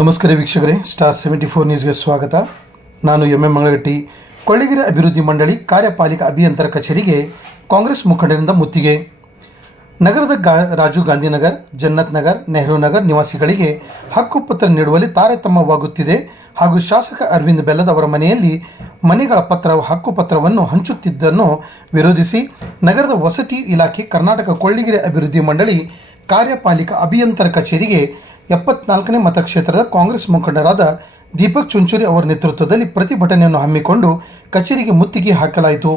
ನಮಸ್ಕಾರ ವೀಕ್ಷಕರೇ star seventy four ನ್ಯೂಸ್ಗೆ ಸ್ವಾಗತ. ನಾನು ಎಂ ಎಂ ಮಂಗಳಗಟ್ಟಿ. ಕೊಳ್ಳಿಗೆರೆ ಅಭಿವೃದ್ಧಿ ಮಂಡಳಿ ಕಾರ್ಯಪಾಲಿಕ ಅಭಿಯಂತರ ಕಚೇರಿಗೆ ಕಾಂಗ್ರೆಸ್ ಮುಖಂಡರಿಂದ ಮುತ್ತಿಗೆ. ನಗರದ ಗಾ ರಾಜೀವ್ ಗಾಂಧಿನಗರ್, ಜನ್ನತ್ ನಗರ್, ನೆಹರು ನಗರ್ ನಿವಾಸಿಗಳಿಗೆ ಹಕ್ಕುಪತ್ರ ನೀಡುವಲ್ಲಿ ತಾರತಮ್ಯವಾಗುತ್ತಿದೆ. ಹಾಗೂ ಶಾಸಕ ಅರವಿಂದ್ ಬೆಲ್ಲದ್ ಅವರ ಮನೆಯಲ್ಲಿ ಮನೆಗಳ ಪತ್ರ ಹಕ್ಕುಪತ್ರವನ್ನು ಹಂಚುತ್ತಿದ್ದನ್ನು ವಿರೋಧಿಸಿ ನಗರದ ವಸತಿ ಇಲಾಖೆ ಕರ್ನಾಟಕ ಕೊಳ್ಳಿಗೆರೆ ಅಭಿವೃದ್ಧಿ ಮಂಡಳಿ ಕಾರ್ಯಪಾಲಿಕ ಅಭಿಯಂತರ ಕಚೇರಿಗೆ ಎಪ್ಪತ್ನಾಲ್ಕನೇ ಮತಕ್ಷೇತ್ರದ ಕಾಂಗ್ರೆಸ್ ಮುಖಂಡರಾದ ದೀಪಕ್ ಚುಂಚುರಿ ಅವರ ನೇತೃತ್ವದಲ್ಲಿ ಪ್ರತಿಭಟನೆಯನ್ನು ಹಮ್ಮಿಕೊಂಡು ಕಚೇರಿಗೆ ಮುತ್ತಿಗೆ ಹಾಕಲಾಯಿತು.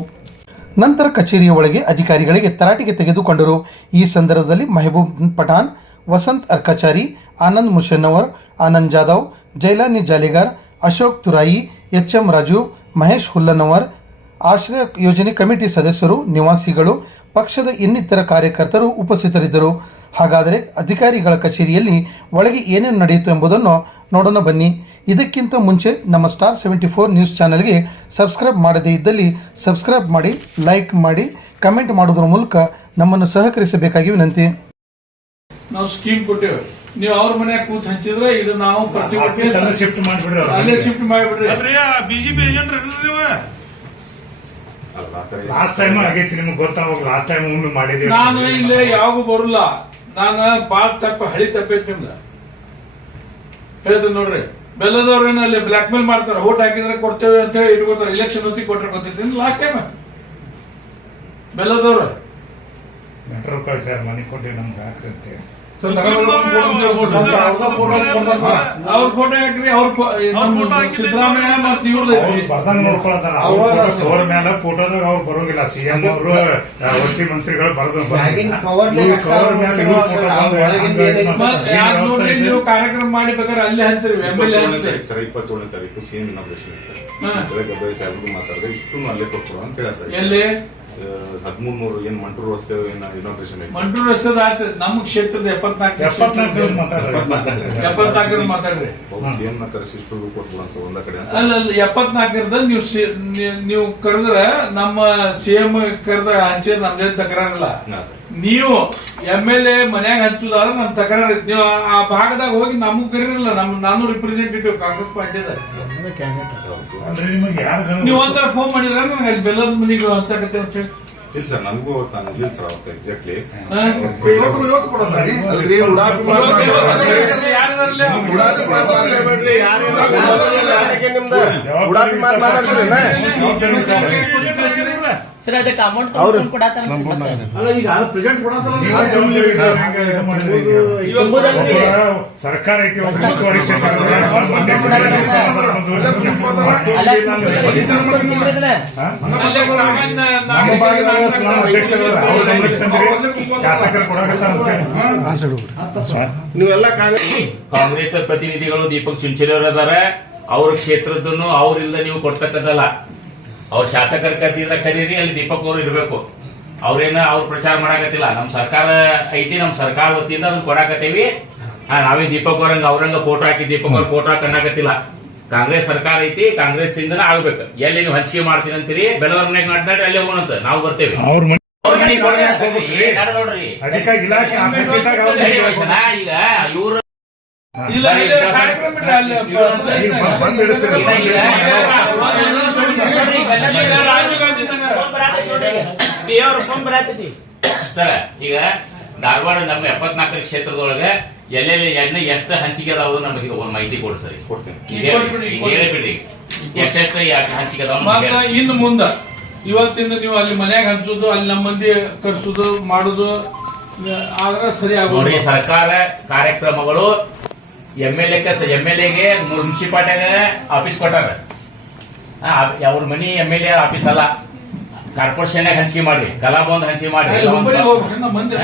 ನಂತರ ಕಚೇರಿಯ ಒಳಗೆ ಅಧಿಕಾರಿಗಳಿಗೆ ತರಾಟೆಗೆ ತೆಗೆದುಕೊಂಡರು. ಈ ಸಂದರ್ಭದಲ್ಲಿ Mehboob Pathan Vasant Arkachari, Anand Mushannavar Anand Jadhav, Jailani Jaligar, Ashok Turai H M Raju, Mahesh Hullanavar, Ashraya Yojana committee ಸದಸ್ಯರು, ನಿವಾಸಿಗಳು, ಪಕ್ಷದ ಇನ್ನಿತರ ಕಾರ್ಯಕರ್ತರು ಉಪಸ್ಥಿತರಿದ್ದರು. ಹಾಗಾದರೆ ಅಧಿಕಾರಿಗಳ ಕಚೇರಿಯಲ್ಲಿ ಒಳಗೆ ಏನೇನು ನಡೆಯಿತು ಎಂಬುದನ್ನು ನೋಡೋಣ ಬನ್ನಿ. ಇದಕ್ಕಿಂತ ಮುಂಚೆ ನಮ್ಮ ಸ್ಟಾರ್ ಸೆವೆಂಟಿ ಫೋರ್ ನ್ಯೂಸ್ ಚಾನಲ್ಗೆ ಸಬ್ಸ್ಕ್ರೈಬ್ ಮಾಡದೇ ಇದ್ದಲ್ಲಿ ಸಬ್ಸ್ಕ್ರೈಬ್ ಮಾಡಿ ಲೈಕ್ ಮಾಡಿ ಕಮೆಂಟ್ ಮಾಡೋದ್ರ ಮೂಲಕ ನಮ್ಮನ್ನು ಸಹಕರಿಸಬೇಕಾಗಿ ವಿನಂತಿ. ನಾವು ಸ್ಕೀಮ್ ಕೊಟ್ಟೇವೆ ನೀವು ಅವ್ರ ಮನೆಯಾಗ ಕೂತ್ ಹಂಚಿದ್ರೆ ಇದು ನಾವು ಪ್ರತಿಭಟನೆ ಶಿಫ್ಟ್ ಮಾಡಿಬಿಡ್ರಿ ಅಲ್ಲೇ ಶಿಫ್ಟ್ ಮಾಡಿಬಿಡ್ರಿ. ಬಿಜೆಪಿ ಏಜೆಂಟ್ ನೀವು? ಲಾಸ್ಟ್ ಟೈಮ್ ಆಗೈತಿ ನಿಮ್ಗೆ ಗೊತ್ತಾಗ ಲಾಸ್ಟ್ ಟೈಮ್ ಒಮ್ಮೆ ಮಾಡಿದೀವಿ ನಾನು ಇಲ್ಲೇ ಯಾವಾಗೂ ಬರಲ್ಲ. ನಾನು ಬಾಳ್ ತಪ್ಪ, ಹಳಿ ತಪ್ಪೈತಿ ನಿಮ್ದ. ಹೇಳಿದ್ರು ನೋಡ್ರಿ. ಬೆಲ್ಲದವ್ರೇನ ಅಲ್ಲಿ ಬ್ಲಾಕ್ ಮೇಲ್ ಮಾಡ್ತಾರೆ ಓಟ್ ಹಾಕಿದ್ರೆ ಕೊಡ್ತೇವೆ ಅಂತ ಹೇಳಿ ಇಟ್ಕೋತಾರೆ. ಇಲೆಕ್ಷನ್ ಹೊತ್ತಿ ಕೊಟ್ಟರೆ ಲಾಸ್ಟ್ ಟೈಮ್ ಬೆಲ್ಲದವ್ರು. ಮೆಟ್ರೋ ಕಳ್ಸ್ಯಾರ ಮನೆ ಕೊಟ್ಟು ನಮ್ಗೆ ಹಾಕಂತೆ ಅವ್ರ ಫೋಟೋ ಹಾಕ್ರಿ ಅವ್ರ ಸಿದ್ದರಾಮಯ್ಯ ಮತ್ತೆ ಇವ್ರದ್ದು ಬರ್ದಂಗ್ ನೋಡ್ಕೊಳತಾರ ಅವ್ರ ಮೇಲೆ ಫೋಟೋದಾಗ ಅವ್ರು ಬರೋಂಗಿಲ್ಲ. ಸಿಎಂ ಅವರು ವಸ್ತಿ ಮಂತ್ರಿಗಳು ಬರ್ದು ನೋಡ್ರಿ ನೀವು ಕಾರ್ಯಕ್ರಮ ಮಾಡಿ ಬೇಕಾದ್ರೆ ಅಲ್ಲೇ ಹಂಚ್ರಿ ಎಂ ಎಲ್ ಎ ಹಂಚ್ರಿ ಸರ್ ಇಪ್ಪತ್ತೇಳನೇ ತಾರೀಕು ಸಿಎಂ ಇನಾಗ್ರೇಷನ್ ಸರ್. ಬೆಳಗ್ಗೆ ಸಾಹೇಬ್ರು ಮಾತಾಡಿದ್ರೆ ಇಷ್ಟು ಅಲ್ಲೇ ಕೊಟ್ಟರು ಅಂತ ಹೇಳ್ತಾರೆ ಎಲ್ಲಿ? ಹದಿಮೂರ್ ನೂರು ಏನ್ ಮಂಟೂರು ರಸ್ತೆ ಇನಾಗ್ರೇಷನ್ ಮಂಟೂರು ರಸ್ತೆದ ಆಯ್ತು. ನಮ್ಮ ಕ್ಷೇತ್ರದ ಎಪ್ಪತ್ನಾಲ್ಕು ಎಪ್ಪತ್ನಾಲ್ಕು ಮಾತಾಡ್ರಿ. ಎಪ್ಪತ್ನಾಲ್ಕರ ಮಾತಾಡ್ರಿ. ಸಿಎಂ ನ ಕರೆಸಿ ಇಷ್ಟು ಕೊಟ್ಬಿಡು ಅಂತ ಒಂದ ಕಡೆ ಅಲ್ಲ ಅಲ್ಲ ಎಪ್ಪತ್ನಾಲ್ಕರದ ನೀವು ನೀವು ಕರೆದ್ರ ನಮ್ಮ ಸಿಎಂ ಕರೆದ ಅಂಚೆ ನಮ್ದೇನ್ ತಕರಾರಿಲ್ಲ. ನೀವು ಎಂ ಎಲ್ ಎ ಮನ್ಯಾಗ ಹಚ್ಚುದಾದ್ರೆ ನಮ್ ತಕರಾರ ಐತಿ ನೀವು ಆ ಭಾಗದಾಗ ಹೋಗಿ ನಮಗ್ ಕರೀರಲ್ಲ ನಮ್ ನಾನು ರಿಪ್ರೆಸೆಂಟೇಟಿವ್ ಕಾಂಗ್ರೆಸ್ ಪಾರ್ಟಿದ ಅಂದ್ರೆ ನಿಮಗೆ ಯಾರು ನೀವು ಒಂಥರ ಫೋನ್ ಮಾಡಿದ್ರೆ ನನಗೆ ಅಲ್ಲಿ ಬೆಲ್ಲದ ಮನೆಗೆ ಹಂಚಾಕತ್ತೆ ಅಂತ ಹೇಳಿ ಇಲ್ಲ ಸರ್ ನಮಗೂ ಅವತ್ತು ಇಲ್ಲ ಸರ್ ಅವತ್ತು ಎಕ್ಸಾಕ್ಟ್ಲಿ ಇವತ್ತು ಇವತ್ತು ಅಲ್ರಿ ಯಾರಿದಾರಲ್ಲೇ? ಈಗ ಅದು ಪ್ರೆಸೆಂಟ್ ಅದಕ್ಕೆ ಅಮೌಂಟ್ ಈಗ? ತುಂಬುದಂಗ್ರಿ. ಸರ್ಕಾರ ಐತಿ ನೀವೆಲ್ಲ ಕಾಂಗ್ರೆಸ್ ಕಾಂಗ್ರೆಸ್ ಪ್ರತಿನಿಧಿಗಳು ದೀಪಕ್ ಚಿಂಚೋಳಿ ಅವರು ಅದಾರ. ಅವ್ರ ಕ್ಷೇತ್ರದನ್ನು ಅವ್ರಿಲ್ದ ನೀವು ಕೊಡ್ತಕ್ಕದ್ದಲ್ಲ ಅವ್ರ ಶಾಸಕರ ಕತಿಯಿಂದ ಕರೀರಿ ಅಲ್ಲಿ ದೀಪಕ್ ಅವರು ಇರಬೇಕು. ಅವ್ರೇನ ಅವ್ರ ಪ್ರಚಾರ ಮಾಡಾಕತ್ತಿಲ್ಲ. ನಮ್ ಸರ್ಕಾರ ಐತಿ ನಮ್ ಸರ್ಕಾರ ವತಿಯಿಂದ ಅದನ್ನ ಕೊಡಾಕತ್ತೀವಿ. ನಾವೇ ದೀಪಕ್ ಅವ್ರಂಗ ಅವ್ರಂಗ ಫೋಟೋ ಹಾಕಿ ದೀಪಕ್ ಅವ್ರ ಫೋಟೋ ಹಾಕನ್ನಾಕತ್ತಿಲ್ಲ ಕಾಂಗ್ರೆಸ್ ಸರ್ಕಾರ ಐತಿ ಕಾಂಗ್ರೆಸ್ ಇಂದನ ಆಗ್ಬೇಕು. ಎಲ್ಲಿ ನೀವು ಹಂಚಿಕೆ ಮಾಡ್ತೀನಿ ಅಂತೀರಿ ಬೆಳವರ್ ಮನೆಗೆ ಅಲ್ಲಿ ಅಲ್ಲೇ ಹೋಗೋಣಂತ ನಾವು ಬರ್ತೇವೆ. ಈಗ ಇವ್ರು ಈಗ ಧಾರವಾಡ ನಮ್ಮ ಎಪ್ಪತ್ನಾಲ್ಕು ಕ್ಷೇತ್ರದೊಳಗೆ ಎಲ್ಲೆಲ್ಲಿ ಎಣ್ಣೆ ಎಷ್ಟು ಹಂಚಿಕೆ ಅದಾವ ನಮಗೆ ಒಂದು ಮಾಹಿತಿ ಕೊಡಿ ಸರ್ ಕೊಡ್ತೀನಿ ಹೇಳಿಬಿಡ್ರಿ ಎಷ್ಟೆಷ್ಟು ಯಾಕೆ ಹಂಚಿಕೆ ಅದಾವ. ಇನ್ನು ಮುಂದ ಇವತ್ತಿಂದ ನೀವು ಅಲ್ಲಿ ಮನ್ಯಾಗ ಹಂಚುದು ಅಲ್ಲಿ ನಮ್ಮ ಮಂದಿ ಕರ್ಸುದು ಮಾಡುದು ಆದ್ರೆ ಸರಿ ಆಗ ಆಗೋದು ಸರ್ಕಾರ ಕಾರ್ಯಕ್ರಮಗಳು M L A M L ಎಗೆ ಮುನ್ಸಿಪಾಲ್ಟಿಯಾಗ ಆಫೀಸ್ ಕೊಟ್ಟಾರ. ಆ, ಅವ್ರ ಮನಿ ಎಂ ಎಲ್ ಎ ಆಫೀಸ್ ಅಲ್ಲ. ಕಾರ್ಪೊರೇಷನ್ ಹಂಚಿಕೆ ಮಾಡ್ರಿ ಕಲಾಭವನ್ ಹಂಚಿಕೆ ಮಾಡ್ರಿ. ನಮ್ಮ ಮಂದಿ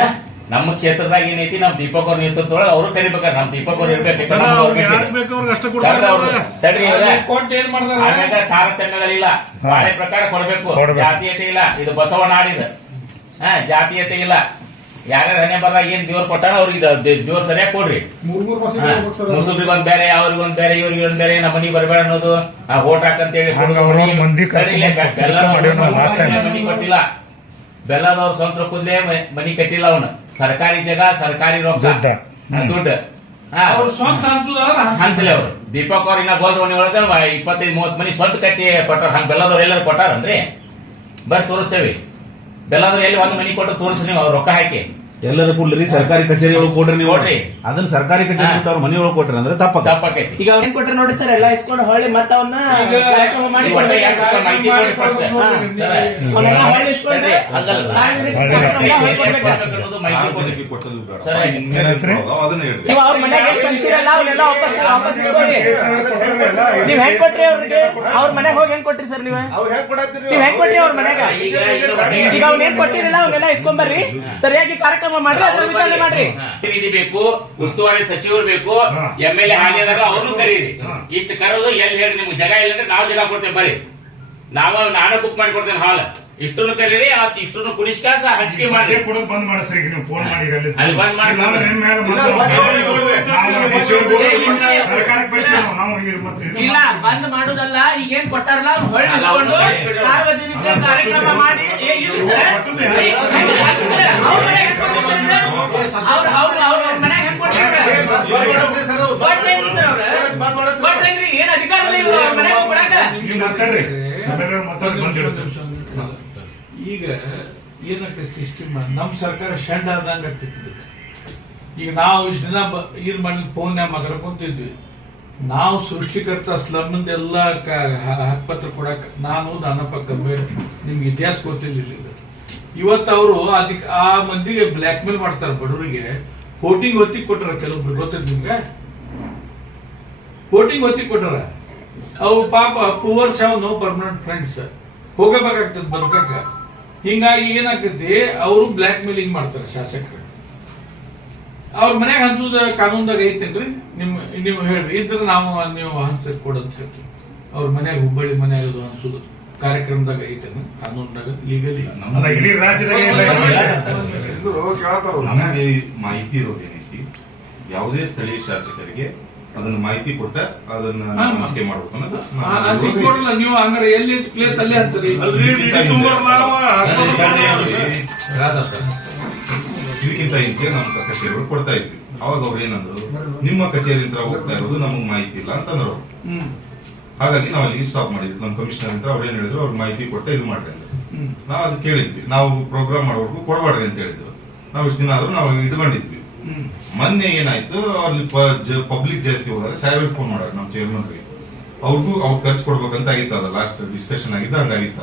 ನಮ್ಮ ಕ್ಷೇತ್ರದಾಗ ಏನೈತಿ ನಮ್ ದೀಪಕ್ ಅವ್ರ ನೇತೃತ್ವ ಅವ್ರು ಕರಿಬೇಕಾರ ನಮ್ ದೀಪಕ್ ಅವ್ರು ಇರ್ಬೇಕು ತಾರತಮ್ಯಗಳಿಲ್ಲ ಬಾಳೆ ಪ್ರಕಾರ ಕೊಡಬೇಕು. ಕೊಡ್ಬೇಕು. ಜಾತೀಯತೆ ಇಲ್ಲ. ಇದು ಬಸವನಾಡಿದ ಹಾ ಜಾತೀಯತೆ ಇಲ್ಲ. ಯಾರ್ಯಾರ ಹಣೆ ಬರ ಏನ್ ದೇವ್ರ ಕೊಟ್ಟಾರ ಅವ್ರಿಗೆ ದೇವ್ರ ಸರಿಯಾಗಿ ಕೊಡ್ರಿ. ಮುಸುಬ್ರಿಗೆ ಒಂದ್ ಬೇರೆ ಅವ್ರಿಗೆ ಒಂದ್ ಬೇರೆ ಇವ್ರಿಗೆ ಒಂದ್ ಬೇರೆ ನಮ್ಮ ಮನಿ ಬರಬೇಡ ಅನ್ನೋದು ಆ ಓಟ್ ಹಾಕಂತೇಳಿ. ಮನಿ ಕೊಟ್ಟಿಲ್ಲ ಬೆಲ್ಲದವ್ರ ಸ್ವಂತ ಕೂದಲೇ ಮನಿ ಕಟ್ಟಿಲ್ಲ ಅವನು. ಸರ್ಕಾರಿ ಜಗ ಸರ್ಕಾರಿ ರೊಕ್ಕ. ದುಡ್ಡ. ಹಂಚಲಿ ಅವ್ರು. ದೀಪಕ್ ಅವ್ರ ಇನ್ನ ಗೋಲ್ರೋಣಿ ಒಳಗ ಇಪ್ಪತ್ತೈದು ಮೂವತ್ ಮನಿ ಸ್ವಂತ ಕಟ್ಟಿ ಕೊಟ್ಟಾರ. ಹಂಗ ಬೆಲ್ಲದವ್ರು ಎಲ್ಲರೂ ಕೊಟ್ಟಾರನ್ರಿ? ಬರ್ ತೋರಿಸ್ತೇವೆ. ಬೆಲ್ಲದವ್ರು ಎಲ್ಲಿ ಒಂದು ಮನಿ ಕೊಟ್ಟು ತೋರಿಸಿ ನೀವು ಅವ್ರ ರೊಕ್ಕ ಹಾಕಿ. ಎಲ್ಲರ ಕೊಡ್ಲಿ ಸರ್ಕಾರಿ ಕಚೇರಿ ಒಳಗೆ ಕೊಡ್ರಿ ನೀವು. ಕೊಡ್ರಿ. ಅದನ್ನ ಸರ್ಕಾರಿ ಕಚೇರಿ ಕೊಟ್ಟವ್ರ ಬಿಟ್ಟು ಅವ್ರ ಮನಿ ಒಳಗೆ ಕೊಟ್ರಿ ಅಂದ್ರೆ ತಪ್ಪ ತಪ್ಪಾಕೈತಿ. ಈಗ ಅವ್ರೇನ್ ಕೊಟ್ರಿ ನೋಡಿ ಸರ್ ಎಲ್ಲ ಇಸ್ಕೊಂಡು ಹೊಳ್ಳಿ ಮತ್ತ ಅವನ್ನ ಈಗ ಕಾರ್ಯಕ್ರಮ ಮಾಡಿ ಒಳ್ಳೆ ಯಾಕೆ. ಮಾಹಿತಿ ಕೊಡಿ first. ಅವನ್ನೆಲ್ಲ ಹೊಳ್ಳಿ ಇಸ್ಕೊಂಡು ಹಂಗಲ್ಲ. ಸಾರ್ವಜನಿಕ ಸರಿ. ನೀವು ಅವ್ರ ಎಷ್ಟು ವಾಪಸ್ ವಾಪಸ್ ಇಸ್ಕೊಳ್ಳಿ. ನೀವ್ ಹೆಂಗ್ ಕೊಟ್ರಿ ಅವ್ರಿಗೆ? ಅವ್ರ ಮನೆಗೆ ಹೋಗಿ ಹೆಂಗ್ ಕೊಟ್ರಿ ಸರ್ ನೀವು? ನೀವ್ ಹೆಂಗ್ ಕೊಟ್ರಿ ಅವ್ರ ಮನೆಗ? ಈಗ ಅವ್ನ ಏನ್ ಕೊಟ್ಟಿರಲ್ಲ ಅವ್ನೆಲ್ಲ ಇಸ್ಕೊಂಡ್ ಬರ್ರಿ. ಸರಿಯಾಗಿ ಕಾರ್ಯಕ್ರಮ ಮಾಡ್ರಿ ಅದ್ರ ವಿಚಾರಣೆ ಮಾಡ್ರಿ. ಹಾ. ಪ್ರತಿನಿಧಿ ಬೇಕು ಉಸ್ತುವಾರಿ ಸಚಿವರು ಬೇಕು. ಎಂ ಎಲ್ ಎ ಹಾಲಿ ಅದಾರ ಅವ್ರನ್ನು ಕರೀರಿ. ಇಷ್ಟು ಕರೆದು ಎಲ್ಲಿ ಹೇಳಿ ನಿಮ್ಗೆ ಜಗ ಇಲ್ಲ ಅಂದ್ರೆ ನಾವು ಜಗ ಕೊಡ್ತೇವೆ ಬರ್ರಿ. ನಾವು ನಾನು ಬುಕ್ ಮಾಡಿ ಕೊಡ್ತೇನೆ ಹಾಲ್ ಇಷ್ಟನ್ನು ಕರೀರಿ ಮತ್ತೆ ಇಷ್ಟನ್ನು ಕುಡಿಸ್ಕಾಸ ಹಂಚಿಕೆ ಮಾಡಿ ಕೊಡೋದು ಬಂದ್ ಮಾಡಿಸ್ರಿ ಈಗ ನೀವು ಫೋನ್ ಮಾಡಿ ಅಲ್ಲಿ ಬಂದ್ ಮಾಡಿ. ಇಲ್ಲ, ನಾವು ಮತ್ತೆ ಇದು ಇಲ್ಲ ಬಂದ್ ಮಾಡುದಲ್ಲ ಈಗೇನ್ ಕೊಟ್ಟಾರಲ್ಲ ಅವ್ನ ಹೊಳ್ಳಿ ಇಸ್ಕೊಂಡು ಸಾರ್ವಜನಿಕ ಕಾರ್ಯಕ್ರಮ ಮಾಡಿ ಏ, ಹೆಂಗ್? ಅವ್ರ ಹೆಂಗ್? ಅವ್ರ ಅವ್ರ ಅವ್ರ ಹೆಂಗ್ ಅವ್ರ? ಏನ್ ಅಧಿಕಾರ ಇಲ್ಲ ಇವ್ರು ಅವ್ರ? ಮನೆಗೆ ಹೋಗಿ ಕೊಡಾಕ? ನೀವು ಮಾತಾಡ್ರಿ. ಆಮೇಲೆ ಮಾತಾಡಿ ಬಂದಿಡ್ಸಿ ಈಗ ಏನಾಗ್ತದೆ ಸಿಸ್ಟಮ್ ನಮ್ ಸರ್ಕಾರ ಶಂಡ ಆದಂಗ್ ಆಗ್ತಿತ್ತು. ಈಗ ನಾವು ಇಷ್ಟ ದಿನ ಬ- ಇದ್ ಮಾಡಿ ಫೋನ್ಯಾಗ ಮಾತಾಡ್ಕೊಂತಿದ್ವಿ. ನಾವು ಸೃಷ್ಟಿಕರ್ತ ಸ್ಲಮ್ದೆಲ್ಲ ಹಕ್ಕಪತ್ರ ಕೊಡಕ್ ನಾನು ದಾನಪ್ಪ ಕಂಬೇಡ್ ನಿಮ್ಗೆ ಇತಿಹಾಸ ಗೊತ್ತಿಲ್ಲ ಇದು. ಇವತ್ತು ಅವರು ಅದಕ್ಕೆ ಆ ಮಂದಿಗೆ ಬ್ಲ್ಯಾಕ್ ಮೇಲ್ ಮಾಡ್ತಾರೆ ಬಡವರಿಗೆ. ಕೋಟಿಂಗ್ ಒತ್ತಿ ಕೊಟ್ಟರ ಕೆಲವೊಬ್ರು ಗೊತ್ತಿಲ್ಲ ನಿಮ್ಗೆ? ಕೋಟಿಂಗ್ ಒತ್ತಿ ಕೊಟ್ಟರ? ಅವು ಪಾಪ poor have no permanent friends ಹೋಗಬೇಕಾಗ್ತದೆ ಬದುಕಕ್ಕ. ಹಿಂಗಾಗಿ ಏನಾಗ್ತೈತಿ? ಅವರು ಬ್ಲ್ಯಾಕ್ ಮೇಲಿಂಗ್ ಮಾಡ್ತಾರೆ ಶಾಸಕರು. ಅವ್ರ ಮನ್ಯಾಗ ಹಂಚುದ ಕಾನೂನ್ದಾಗ ಐತೇನ್ರಿ? ನಿಮ್ ನೀವು ಹೇಳ್ರಿ. ಇದ್ರ ನಾವು ನೀವು ಹಂಚಕ್ ಕೊಡಂತ ಹೇಳ್ರಿ. ಅವ್ರ ಮನ್ಯಾಗ ಹುಬ್ಬಳ್ಳಿ ಮನ್ಯಾಗ ಅದು ಹಂಚುದು. ಕಾರ್ಯಕ್ರಮದಾಗ ಐತೇನು? ಕಾನೂನ್ದಾಗ ಲೀಗಲಿ ನಮ್ಮ ಇಡೀ ರಾಜ್ಯದಾಗ ನಮಗೆ ಮಾಹಿತಿ ಇರೋದೇನೈತಿ ಯಾವುದೇ ಸ್ಥಳೀಯ ಶಾಸಕರಿಗೆ ಅದನ್ನ ಮಾಹಿತಿ ಕೊಟ್ಟ ಅದನ್ನ. ಹಂಚಿಕೆ ಮಾಡ್ಬೇಕು ಅನ್ನೋದು ನೀವು ಹಂಗಾರೆ ಎಲ್ಲಿ ಪ್ಲೇಸ್ ಅಲ್ಲೇ ಹಂಚರಿ ಇದಕ್ಕಿಂತ ಹಿಂಚೆ ನಮ್ಮ ಕಚೇರಿಗಳು ಕೊಡ್ತಾ ಇದ್ವಿ. ಅವಾಗ ಅವ್ರು ಏನಂದ್ರು, ನಿಮ್ಮ ಕಚೇರಿ ಹತ್ರ ಹೋಗ್ತಾ ಇರೋದು ನಮಗೆ ಮಾಹಿತಿ ಇಲ್ಲ ಅಂತಂದ್ರು ಹಾಗಾಗಿ ನಾವು ಅಲ್ಲಿಗೆ ಸ್ಟಾಪ್ ಮಾಡಿದ್ವಿ. ನಮ್ಮ ಕಮಿಷನರ್ ಹತ್ರ ಅವ್ರು ಏನ್ ಹೇಳಿದ್ರು ಅವ್ರಿಗೆ ಮಾಹಿತಿ ಕೊಟ್ಟೆ ಇದು ಮಾಡ್ರಿ ಅಂತ. ನಾವು ಅದು ಕೇಳಿದ್ವಿ ನಾವು ಪ್ರೋಗ್ರಾಮ್ ಮಾಡೋರ್ಗು ಕೊಡಬಾರ್ರಿ ಅಂತ ಹೇಳಿದ್ರು. ನಾವು ಇಷ್ಟು ದಿನ ಆದ್ರೂ ನಾವು ಇಟ್ಕೊಂಡಿದ್ವಿ. ಮೊನ್ನೆ ಏನಾಯ್ತು, ಅಲ್ಲಿ ಪಬ್ಲಿಕ್ ಜಾಸ್ತಿ ಹೋದಾಗ ಸಾಹೇಬ್ರಿಗೆ ಫೋನ್ ಮಾಡೋರು ನಮ್ಮ ಚೇರ್ಮನ್ಗೆ ಅವ್ರಿಗೂ. ಅವ್ರು ಆಗಿತ್ತು ಅದ. ಲಾಸ್ಟ್ ಡಿಸ್ಕಷನ್ ಆಗಿದ್ದು ಹಂಗಾಗಿತ್ತ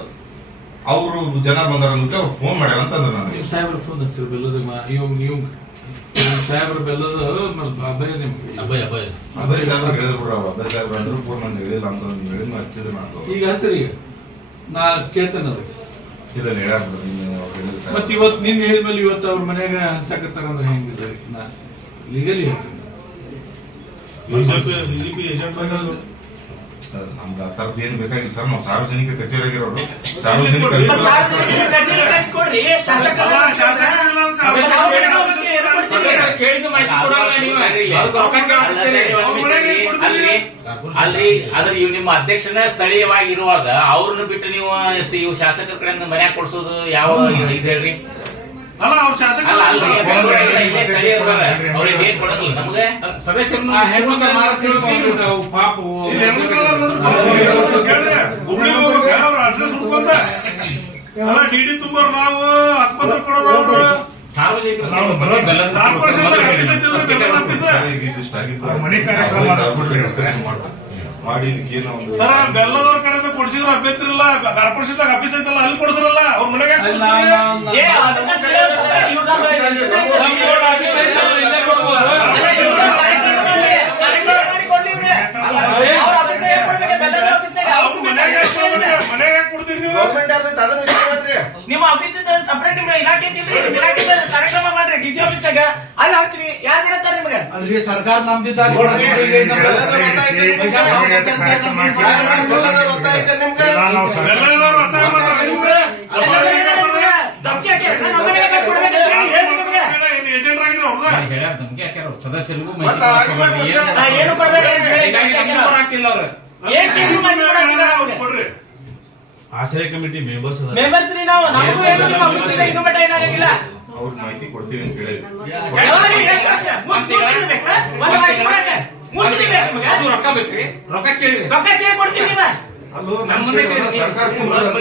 ಅವರು ಜನ ಬಂದಾರ ಅವ್ರು ಫೋನ್ ಮಾಡ್ಯಾರ ಅಂತ ಅಂದ್ರು ನನಗೆ ನೀವು ಸಾಹೇಬ್ರ ಬೆಲ್ಲದ ಅಭಯ ನಿಮ್ಗೆ. ಸಾಹೇಬ್ರು ಅಂದ್ರು ಫೋನ್ ನಾನು ಹೇಳಿಲ್ಲ ಅಂತ ನೀವು ಹೇಳಿದ್ ಹಚ್ಚಿದ್ರು ನಾನು ಈಗ ಹಚ್ಚಿರಿ ಈಗ. ನಾ ಕೇಳ್ತೇನೆ ಅವ್ರಿಗೆ. ಇದ್ರಲ್ಲಿ ಹೇಳ್ಯಾರ ಬಿಡ್ರಿ, ನೀವು ಅವ್ರು ಹೇಳಿದ್ರು ಸಾಹೇಬ್ರು. ಮತ್ ಇವತ್ ನಿನ್ ಹೇಳಿದ್ಮೇಲೆ ಇವತ್ತು ಅವ್ರ ಮನ್ಯಾಗ ಹಂಚಾಕತ್ತಾರ ಅಂದ್ರೆ ಹೆಂಗಿದೆ ನಾ ಲೀಗಲಿ ನಮ್ದು ಆ ಏನ್ ಬೇಕಾಗಿಲ್ಲ ಸರ್. ನಾವು ಸಾರ್ವಜನಿಕ ಕಚೇರಿಯಾಗಿರೋರು ಸಾರ್ವಜನಿಕ ಮತ್ತ್ ಸಾರ್ವಜನಿಕ ಕಚೇರಿ ಕಳ್ಸ್ಕೊಡ್ರಿ, ಶಾಸಕರು ಮತ್ತ್ ಅವ್ರ ಮನೆಗೆ ಹೋಗಿ ಏನು ಕೊಡ್ತೀರಿ? ಕೇಳಿದ ಮಾಹಿತಿ ಕೊಡೋಲ್ಲ ಅಲ್ರಿ ಅದ್ರ ಇವ್ ನಿಮ್ಮ ಅಧ್ಯಕ್ಷನ ಸ್ಥಳೀಯವಾಗಿ ಇರುವಾಗ ಅವ್ರನ್ನ ಬಿಟ್ಟು ನೀವು ಇವ್ ಶಾಸಕರ ಕಡೆಯಿಂದ ಮನ್ಯಾಗ ಕೊಡ್ಸೋದು ಯಾವ ಇದು ಹೇಳ್ರಿ? ಅಲ್ಲ ಅಲ್ಲ ಅಲ್ಲ ಡಿ ಡಿ ತುಂಬೋರು ನಾವು ಹತ್ಮತ್ರ ಕೊಡೋರು ಅವರು. ಸಾರ್ವಜನಿಕರು. ಮಾಡಿ ಇದಕ್ಕೆ ಸರ ಬೆಲ್ಲದವ್ರ ಕಡೆಯಿಂದ ಕೊಡ್ಸಿದ್ರು ಅಭ್ಯಂತರ ಇಲ್ಲ ಕಾರ್ಪೊರೇಷನ್ ಆಫೀಸ್ ಐತಲ್ಲ ಅಲ್ಲಿ ಕೊಡ್ಸಿರಲ್ಲ ಅವ್ರ ಮನೆಗೆ ಮನೆಗೆ ಕೊಡ್ತೀರಿ ನೀವು ಗೌರ್ಮೆಂಟ್ ಆದ್ರೆ ಅದನ್ನ ನಿಮ್ಮ ಆಫೀಸ್ ಸಪರೇಟ್ ನಿಮ್ಮ ಇಲಾಖೆ ಐತಿಲ್ರಿ ನಿಮ್ಮ ಇಲಾಖೆ ಕಾರ್ಯಕ್ರಮ ಮಾಡ್ರಿ ಡಿಸಿ ಆಫೀಸ್ನಾಗ ಅಲ್ಲಿ ಹಚ್ಚ್ರಿ ಯಾರು ಬಿಡತ್ತಾರ ನಿಮ್ಗೆ ಅಲ್ರಿ ಸರ್ಕಾರ ನಮ್ದಿದ್ದಾಗ ನೋಡ್ರಿ, ಬೆಲ್ಲದವ್ರು ಒತ್ತಾಯ ಮಾಡ್ತಾರೆ ನಿಮ್ಗೆ. ಧಮ್ಕಿ ಹಾಕ್ಯಾರ ನಮ್ಮ ಮನೆಗೆ ಯಾಕ್ ಕೊಡ್ಬೇಕು ಅಂತ ಹೇಳಿ ಹೇಳ್ರಿ ನಿಮ್ಗೆ ಏನ್ ಏಜೆಂಟ್ ಆಗಿರೋ ಅವ್ರ್ದ? ಹೇಳ್ಯಾರ ತಮ್ಗೆ ಯಾಕ್ಯಾರ ಅವ್ರು ಸದಸ್ಯರಿಗೂ ಮತ್ತ ಆಗಿಲ್ಲ. ಏನು- ನಾ ಏನು ಅಂತ ಹೇಳಿ ಹೀಗಾಗಿ. ಕೊಡಾಕ್ತಿಲ್ಲ ಅವ್ರು ಏನ್ ಕೇಳಿ? ಕೊಡ್ರಿ ಆಶ್ರಯ ಕಮಿಟಿ ಮೆಂಬರ್ಸ್ ಮೆಂಬರ್ಸ್ ರೀ ನಾವು ನಮಗೂ ಏನು ನಿಮ್ಮ ಆಫೀಸಿಗೆ ಇನ್ನೂ ಮಟ್ಟ ಏನಾಗಿಲ್ಲ ಅವ್ರ ಮಾಹಿತಿ ಕೊಡ್ತೀವಿ ಅಂತ ಹೇಳಿ. ರೊಕ್ಕ ಬೇಕ್ರಿ. ರೊಕ್ಕ ಕೇಳಿರಿ. ರೊಕ್ಕ ಕೇಳಿ ಕೊಡ್ತೀವಿ ನೀವು. ಅಲ್ಲೋ ನಮ್ಮ ನಮ್ಮ ಮುಂದೆ ಕೇಳಿ. ಸರ್ಕಾರ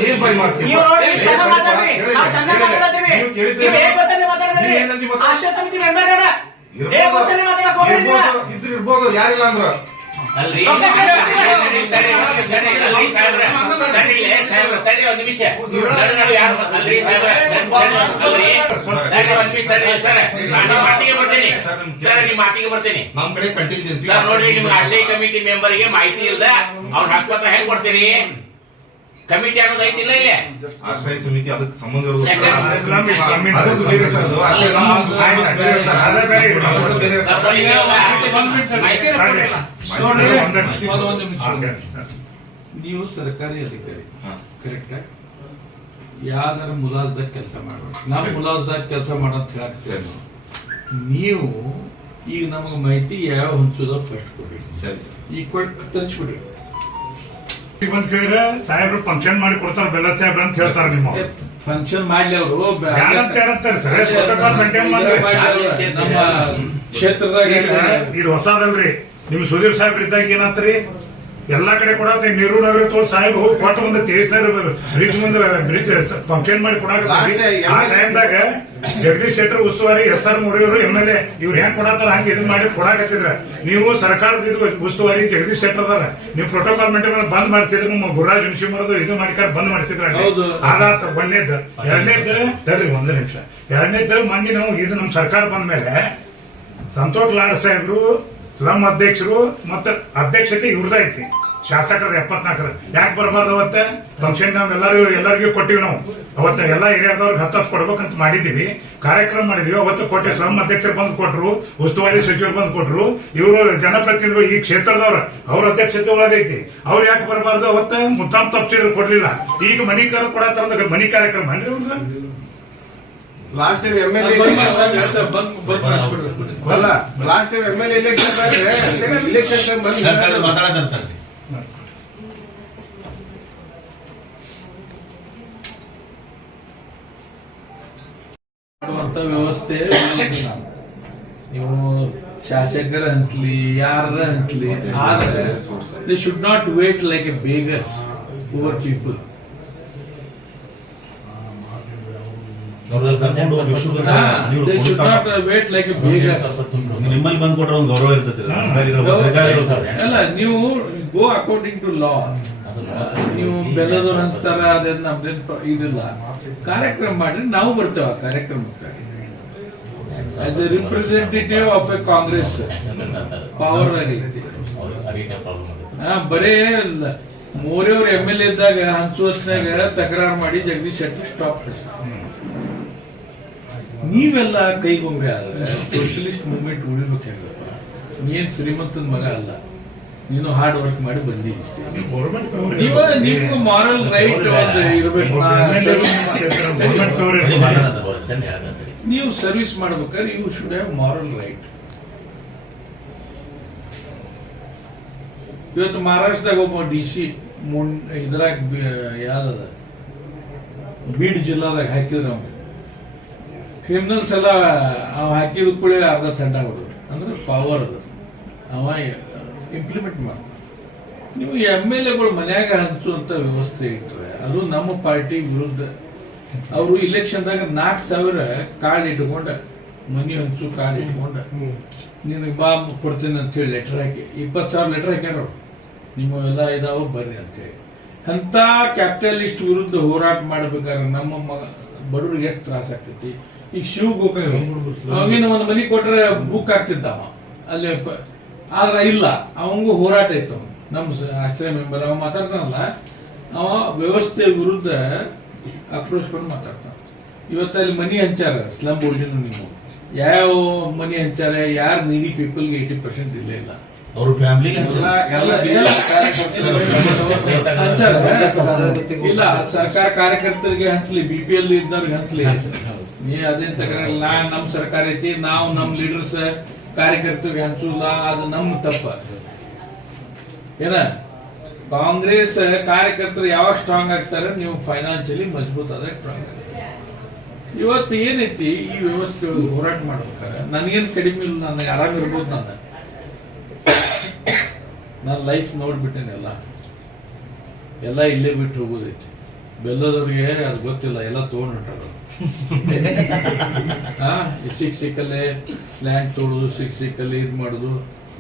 ಏನ್ ಬೈ ಮಾಡ್ತೀವಿ ನೀವು ನೋಡಿ ಚೆನ್ನಾಗಿ ಮಾತಾಡ್ರಿ. ನಾವು ಚೆನ್ನಾಗಿ ಮಾತಾಡ್ತೀವಿ. ನೀವು ಏಕ್ ವಚನ ಮಾತಾಡ್ಬೇಡ್ರಿ. ಆಶ್ರಯ ಸಮಿತಿ ಮೆಂಬರ್ ಬೇಡ ಏಕ್ ವಚನ ಮಾತಾಡಕ್ ಹೋಗ್ಬೇಡಿ ನೀವು. ಇದ್ರ ಇರ್ಬೋದು ಯಾರಿಲ್ಲ ಅಂದ್ರ. ಅಲ್ರಿ? ತಡಿ, ಒಂದ್ ನಿಮಿಷ. ನಡು ನಡು ಯಾರು ಒಂದ್ ನಿಮಿಷ. ತಡಿ, ಸರ್ ನಾನು ಮಾತಿಗೆ ಬರ್ತೀನಿ. ಸರ್ ಮಾತಿಗೆ ಬರ್ತೀನಿ. ನಮ್ ಕಡೆ ನೋಡ್ರಿ ಆಶ್ರಯ ಕಮಿಟಿ ಮೆಂಬರ್ಗೆ ಮಾಹಿತಿ ಇಲ್ದ ಅವ್ನ ಹಕ್ಕುಪತ್ರ ಹೆಂಗ್ ಕೊಡ್ತೀರಿ ಕಮಿಟಿ ಅನ್ನೋದು ಐತಿಲ್ಲ ಇಲ್ಲಿ? ಆಶ್ರಯ ಸಮಿತಿ ಅದಕ್ಕೆ ಸಂಬಂಧ ಇರೋದು ಅದೊಂದು ಬೇರೆ ಸರ್ ಅದು. ಆಶ್ರಯ ನಮ್ಮ ಬೇರೆ ಇರ್ತಾರೆ. ಬೇರೆ ಇರ್ತಾರೆ. ನೀವು ಸರ್ಕಾರಿ ಅಧಿಕಾರಿ. ಹಾ. ಕರೆಕ್ಟ್ ಯಾವ್ದಾರ ಮುಲಾಜ್ದಾಗ ಕೆಲಸ ಮಾಡೋಣ ನಾವು ಸರಿ. ಮುಲಾಜ್ದಾಗ ಕೆಲಸ ಮಾಡಂತ ಹೇಳಕ್ ಸರಿ. ನೀವು ಈಗ ನಮಗೆ ಮಾಹಿತಿ ಯಾವ ಹಂಚುದ ಫಸ್ಟ್ ಕೊಡಿ. ಸರಿ ಸರ್. ಈಗ ಕೊಟ್ಟು ಬಂದ್ ಕೇಳಿದ್ರೆ ಸಾಹೇಬ್ರು ಫಂಕ್ಷನ್ ಮಾಡಿ ಕೊಡ್ತಾರ ಬೆಲ್ಲ ಸಾಹೇಬ್ರ ಅಂತ ಹೇಳ್ತಾರ ನಿಮ್ಮ ಫಂಕ್ಷನ್ ಮಾಡ್ಲಿ ಅವರು. ಯಾರಂತ ಯಾರಂತಾರೆ ಸರ್? ಪ್ರೋಟೋಕಾಲ್ ಮೇಂಟೈನ್ ನಮ್ಮ ಕ್ಷೇತ್ರದಾಗ ಇದು ಹೊಸದಲ್ರಿ. ನಿಮ್ ಸುಧೀರ್ ಸಾಹೇಬ್ರ ಇದ್ದಾಗ ಏನಾತ್ರಿ? ಎಲ್ಲಾ ಕಡೆ ಕೊಡತ್ತೆ ನೀರುಡವ್ರಿ ತೋ ಸಾಹೇಬ್ ಹೋಗಿ ಕೊಟ್ಟ ಮುಂದೆ ತೇಜ್ನರ್ ಬ್ರಿಡ್ಜ್ ಮುಂದೆ ಬ್ರಿಜ್ ಫಂಕ್ಷನ್ ಮಾಡಿ ಕೊಡಾಕ ಆ ಟೈಮ್ದಾಗ ಜಗದೀಶ್ ಶೆಟ್ಟರ್ ಉಸ್ತುವಾರಿ ಎಸ್ ಆರ್ ಮುಡಿಯವರು ಎಂ ಎಲ್ ಎ ಇವ್ರು ಹೆಂಗ್ ಕೊಡತ್ತಾರ ಹಂಗ ಇದನ್ನ ಮಾಡಿ ಕೊಡಾಕತ್ತಿದ್ರ. ನೀವು ಸರ್ಕಾರದ ಇದು ಉಸ್ತುವಾರಿ ಜಗದೀಶ್ ಶೆಟ್ಟರ್ ಅದಾರ. ನೀವು ಪ್ರೋಟೋಕಾಲ್ ಮೇಂಟೈನ್ ಬಂದ್ ಮಾಡಿಸಿದ್ರೆ ನಿಮ್ಮ ಗುರುರಾಜ್ ಹುಣಸಿಮರದು ಇದು ಮಾಡಿಕಾರ ಬಂದ್ ಮಾಡಿಸಿದ್ರ ಹೌದು. ಅದಾತ ಒಂದೇದ್ದು ಎರಡನೇದ್ದು ತಡ್ರಿ ಒಂದ್ ನಿಮಿಷ. ಎರಡನೇದ್ ಮೊನ್ನೆ ನಾವು ಇದು ನಮ್ಮ ಸರ್ಕಾರ ಬಂದ ಮೇಲೆ ಸಂತೋಷ್ ಲಾಡ್ ಸಾಹೇಬ್ರು ಸ್ಲಂ ಅಧ್ಯಕ್ಷರು ಮತ್ತೆ ಅಧ್ಯಕ್ಷತೆ ಇವ್ರದ ಐತಿ. ಶಾಸಕರದ ಎಪ್ಪತ್ನಾಲ್ಕರ ಯಾಕೆ ಬರಬಾರ್ದು ಅವತ್ತ ಫಂಕ್ಷನ್ ನಾವ್ ಎಲ್ಲರಿಗೂ ಎಲ್ಲರಿಗೂ ಕೊಟ್ಟಿವಿ ನಾವು ಅವತ್ತ ಎಲ್ಲ ಏರಿಯಾದವ್ರಿಗೆ ಹತ್ತು ಹತ್ತು ಕೊಡ್ಬೇಕಂತ ಮಾಡಿದೀವಿ ಕಾರ್ಯಕ್ರಮ ಮಾಡಿದೀವಿ ಅವತ್ತು ಕೊಟ್ಟೆ ಶ್ರಮ ಅಧ್ಯಕ್ಷರು ಬಂದು ಕೊಟ್ರು ಉಸ್ತುವಾರಿ ಸಚಿವರು ಬಂದು ಕೊಟ್ರು ಇವರು ಜನಪ್ರತಿನಿಧಿಗಳು ಈ ಕ್ಷೇತ್ರದವ್ರ ಅವ್ರ ಅಧ್ಯಕ್ಷತೆ ಒಳಗೈತಿ ಅವ್ರು ಯಾಕೆ ಬರಬಾರ್ದು ಅವತ್ತ ಮುದ್ದಾಂ ತಪ್ಪಿಸಿದ್ರು ಕೊಡ್ಲಿಲ್ಲ ಈಗ ಮನಿ ಕಾಲ ಕೊಡತ್ತಾರ ಮನಿ ಕಾರ್ಯಕ್ರಮ ಅಲ್ಲಿ? ಲಾಸ್ಟ್ ಟೈಮ್ ಎಂ ಎಲ್ ಬಂದ್ ಬಂದ್ ಮಾಡಿಸ್ಬಿಡ್ರಿ ಅಲ್ಲ last time M L election election ಮಾಡುವಂತ ವ್ಯವಸ್ಥೆ ನಾವು. ಶಾಸಕರ ಹಂಚ್ಲಿ ಯಾರ ಹಂಚ್ಲಿ ಆದ್ರೆ they should not wait like a beggars over people ನಿಮ್ಮಲ್ಲಿ ಬಂದ್ ಕೊಟ್ರೆ ಒಂದು ಗೌರವ ಇರ್ತದೆ. ಅಲ್ಲ ನೀವು ಗೋ ಅಕಾರ್ಡಿಂಗ್ ಟು ಲಾ ನೀವು ಬೆಲ್ಲದವ್ರು ಅನ್ಸ್ತಾರ ಅದೇನ್ ಇದಿಲ್ಲ. ಕಾರ್ಯಕ್ರಮ ಮಾಡ್ರಿ ನಾವು ಬರ್ತೇವ ಆ as a representative of a Congress power ಹಾ, ಬರೇ ಮೋರೆಯವ್ರ ಎಂ ಎಲ್ ಇದ್ದಾಗ ಹಂಚುವಷ್ಟಾಗ ತಕರಾರು ಮಾಡಿ ಜಗದೀಶ್ ಶೆಟ್ಟಿ ಸ್ಟಾಪ್ ನೀವೆಲ್ಲ ಕೈಗೊಂಬೆ ಆದ್ರೆ ಸೋಷಿಯಲಿಸ್ಟ್ ಮೂವ್ಮೆಂಟ್ ಉಳಿಬೇಕು ನೀನ್ ಶ್ರೀಮಂತನ ಮಗ ಅಲ್ಲ. ನೀನು ಹಾರ್ಡ್ ವರ್ಕ್ ಮಾಡಿ ನೀವ ನಿಮ್ಗೂ ಮಾರಲ್ ರೈಟ್ ಇರಬೇಕು. ನೀವು ಸರ್ವಿಸ್ ಮಾಡ್ಬೇಕಾದ್ರೆ you should have moral right ಇವತ್ತು ಮಹಾರಾಷ್ಟ್ರದಾಗ ಒಬ್ಬ ಡಿ ಸಿ ಮುನ್ ಇದ್ರಾಗ ಯಾವ್ದದ ಬೀಡ್ ಜಿಲ್ಲಾದಾಗ ಹಾಕಿದ್ರ ಅವ್ನು. ಕ್ರಿಮಿನಲ್ಸ್ ಎಲ್ಲ ಅವ್ ಹಾಕಿದ ಕೂಡ ಅರ್ಧ ತಂಡ ಹೊಡೆದ್ರು ಅಂದ್ರೆ ಪವರ್ ಅದು. ಅವ ಇಂಪ್ಲಿಮೆಂಟ್ ಮಾಡ. ನೀವು ಎಂ ಎಲ್ ಎಗಳು ಮನ್ಯಾಗ ಹಂಚುವಂತ ವ್ಯವಸ್ಥೆ ಇಟ್ಟರೆ ಅದು ನಮ್ಮ ಪಾರ್ಟಿ ವಿರುದ್ಧ. ಅವರು ಇಲೆಕ್ಷನ್ದಾಗ ನಾಲ್ಕು ಸಾವಿರ ಕಾರ್ಡ್ ಇಟ್ಕೊಂಡ ಮನಿ ಹಂಚು ಕಾರ್ಡ್ ಇಟ್ಕೊಂಡ. ನಿನಗೆ ಬಾ ಕೊಡ್ತೀನಿ ಅಂತ ಹೇಳಿ ಲೆಟರ್ ಹಾಕಿ. ಇಪ್ಪತ್ತು ಸಾವಿರ ಲೆಟರ್ ಹಾಕ್ಯಾರ ಅವರು. ನಿಮ್ಮ ಎಲ್ಲ ಇದಾವ ಬರ್ರಿ ಅಂತ ಹೇಳಿ ಅಂತ ಕ್ಯಾಪಿಟಲಿಸ್ಟ್ ವಿರುದ್ಧ ಹೋರಾಟ ಮಾಡ್ಬೇಕಾದ್ರೆ ನಮ್ಮ ಮಗ ಬಡವ್ರಿಗೆ ಎಷ್ಟು ತ್ರಾಸ ಆಗ್ತೈತಿ? ಈಗ ಶಿವ್ ಅವಾಗಿನ ಒಂದು ಮನಿ ಕೊಟ್ರೆ ಬುಕ್ ಆಗ್ತಿದ್ದಾವ ಅಲ್ಲಿ ಆದ್ರೆ ಇಲ್ಲ ಅವಂಗೂ ಹೋರಾಟ ಇತ್ತು ನಮ್ ನಮ್ಮ ಆಶ್ರಯ ಮೆಂಬರ್ ಅವ ಮಾತಾಡ್ತಾನಲ್ಲ ಅವ ವ್ಯವಸ್ಥೆ ವಿರುದ್ಧ ಆಕ್ರೋಶಕೊಂಡು ಮಾತಾಡ್ತಾನ. ಇವತ್ತು ಅಲ್ಲಿ ಮನಿ ಹಂಚಾರ ಸ್ಲಮ್ ಬೋರ್ಡಿನ ನೀವು. ಯಾವ ಮನಿ ಹಂಚಾರ ಯಾರು ನೀಡಿ ಪೀಪಲ್ಗೆ ಏಯ್ಟಿ ಪರ್ಸೆಂಟ್ ಇಲ್ಲ ಇಲ್ಲ. ಅವ್ರ ಫ್ಯಾಮಿಲಿ ಇಲ್ಲ ಸರ್ಕಾರ ಕಾರ್ಯಕರ್ತರಿಗೆ ಹಂಚ್ಲಿ ಬಿ ಪಿ ಎಲ್ ಇದ್ದವ್ರಿಗೆ ಹಂಚ್ಲಿ. ನೀ ಅದೇನ್ ತಗೊಂಡ್ರೆ ನಾ ನಮ್ ಸರ್ಕಾರ ಐತಿ ನಾವು ನಮ್ ಲೀಡರ್ಸ್ ಕಾರ್ಯಕರ್ತರಿಗೆ ಹಂಚುಲ್ಲ ಅದು ನಮ್ಮ ತಪ್ಪ. ಏನ? ಕಾಂಗ್ರೆಸ್ ಕಾರ್ಯಕರ್ತರು ಯಾವಾಗ ಸ್ಟ್ರಾಂಗ್ ಆಗ್ತಾರೆ? ನೀವು ಫೈನಾನ್ಷಿಯಲಿ ಮಜಬೂತ್ ಆದ್ರೆ ಸ್ಟ್ರಾಂಗ್ ಇವತ್ತು ಏನೈತಿ? ಈ ವ್ಯವಸ್ಥೆ ಹೋರಾಟ ಮಾಡ್ಬೇಕಾರೆ ನನಗೇನು ಕಡಿಮೆ ಇಲ್ಲ ನಾನು ಆರಾಮ್ ಇರ್ಬೋದು ನಾನು. ನಾನು ಲೈಫ್ ನೋಡ್ಬಿಟ್ಟೇನೆ ಎಲ್ಲ. ಇಲ್ಲೇ ಬಿಟ್ಟು ಹೋಗೋದೈತಿ. ಬೆಲ್ಲದವ್ರಿಗೆ ಅದು ಗೊತ್ತಿಲ್ಲ, ಎಲ್ಲ ತಗೊಂಡ್ಬಿಟ್ಟಾರ ಹಾ ಸಿಕ್ ಸಿಕ್ಕಲ್ಲೇ ಲ್ಯಾಂಡ್ ತೊಳೋದು ಸಿಕ್ ಸಿಕ್ಕಲ್ಲಿ ಇದು ಮಾಡೋದು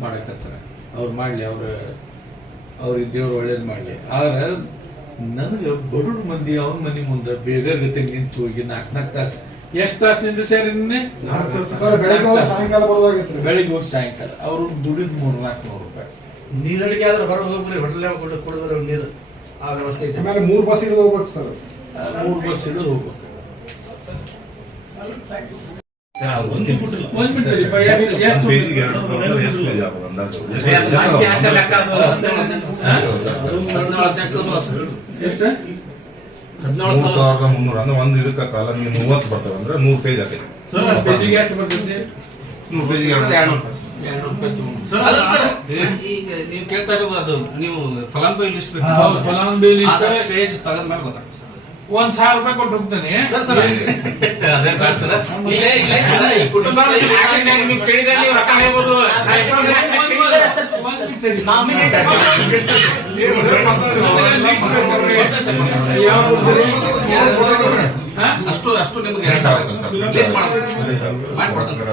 ಮಾಡಕತ್ತಾರ. ಅವ್ರು ಮಾಡ್ಲಿ ಅವ್ರ ಅವ್ರಿಗೆ ದೇವ್ರು ಒಳ್ಳೇದು ಮಾಡ್ಲಿ. ಆದ್ರೆ ನನಗೆ ಬಡವ್ರ ಮಂದಿ ಅವ್ರ ಮನೆ ಮುಂದೆ ಬೇಗ ಗತಿ ನಿಂತು ಹೋಗಿ ನಾಲ್ಕು ನಾಲ್ಕು ತಾಸು ಎಷ್ಟು ತಾಸು ನಿಂತು ಸೇರಿ ನಿನ್ನೆ? ಸರ್ ಬೆಳಗ್ಗೆ ಹೋಗಿ ಸಾಯಂಕಾಲ ಅವರು ದುಡಿದ್ ಮೂರು ನಾಲ್ಕು ನೂರು ರೂಪಾಯಿ. ನೀರಡಿಗೆ ಆದ್ರೆ ಹೊರಗೆ ಹೋಗ್ರಿ ಹೊಟ್ಟೆ ಕುಡಿದ್ರೆ ನೀರು. ಆ ವ್ಯವಸ್ಥೆ ಐತೆ. ಮೂರು ಬಸ್ ಹಿಡಿದು ಹೋಗ್ಬೇಕು ಸರ್. ಮೂರು ಬಸ್ ಹಿಡಿದು ಹೋಗ್ಬೇಕು. ಸರ್, ಅವ್ರು ಗೊತ್ತಿಲ್ಲ. ಒಂದ್ ಮಿನಿಟ್ ರೀ, ಬಾ, ಎಷ್ಟು- ಎಷ್ಟು- ಪೇಜಿಗೆ ಎರಡು ಕೊಟ್ಟರೆ ಎಷ್ಟು ಪೇಜ್ ಆಗ್ಬೋದು ಅಂದಾಜು ಎಷ್ಟು- ಅದೇ ಅದು ಮಾಹಿತಿ ಹಾಕೋ ಲೆಕ್ಕ ಅದು. ಹಾ? ಎಷ್ಟು? ಎಷ್ಟು ಮೂರ್ ಸಾವಿರದ ಮುನ್ನೂರ ಅಂದ್ರೆ ಒಂದ್ ಇದಕ್ಕ ಕಾಲ ನೀವು ಮೂವತ್ತು ಬರ್ತವೆ ಅಂದ್ರೆ ನೂರ್ ಪೇಜ್ ನೂರ್ ಪೇಜಿಗೆ ಈಗ ನೀವು ಕೇಳ್ತಾ ಇರೋದು ಅದು ನೀವು ಫಲಾನುಭವಿ ಲಿಸ್ಟ್ ಬೇಕು ಫಲಾನುಭವಿ ಲಿಸ್ಟ್ ಪೇಜ್ ತೆಗೆದ ಮೇಲೆ ಗೊತ್ತಾಗ್ತದೆ. ಒಂದ್ ಸಾವಿರ ರೂಪಾಯಿ ಕೊಟ್ಟು ಹೋಗ್ತೇನೆ. Sir sir. ಅದೇ ಬೇಡ ಸರ್. ಇಲ್ಲೇ ಇಲ್ಲೇ ಸರ್ ಈ ಕುಟುಂಬ ಯಾಕಂದ್ರೆ ನೀವು ಕೇಳಿದ್ರೆ ನೀವು ರೊಕ್ಕ ಹೇಳ್ಬೋದು. ಅಷ್ಟು ಅಷ್ಟು ನಿಮ್ಗೆ. ಲಿಸ್ಟ್ ಮಾಡ್ಕೊಡ್ತೀನಿ ಸರ್.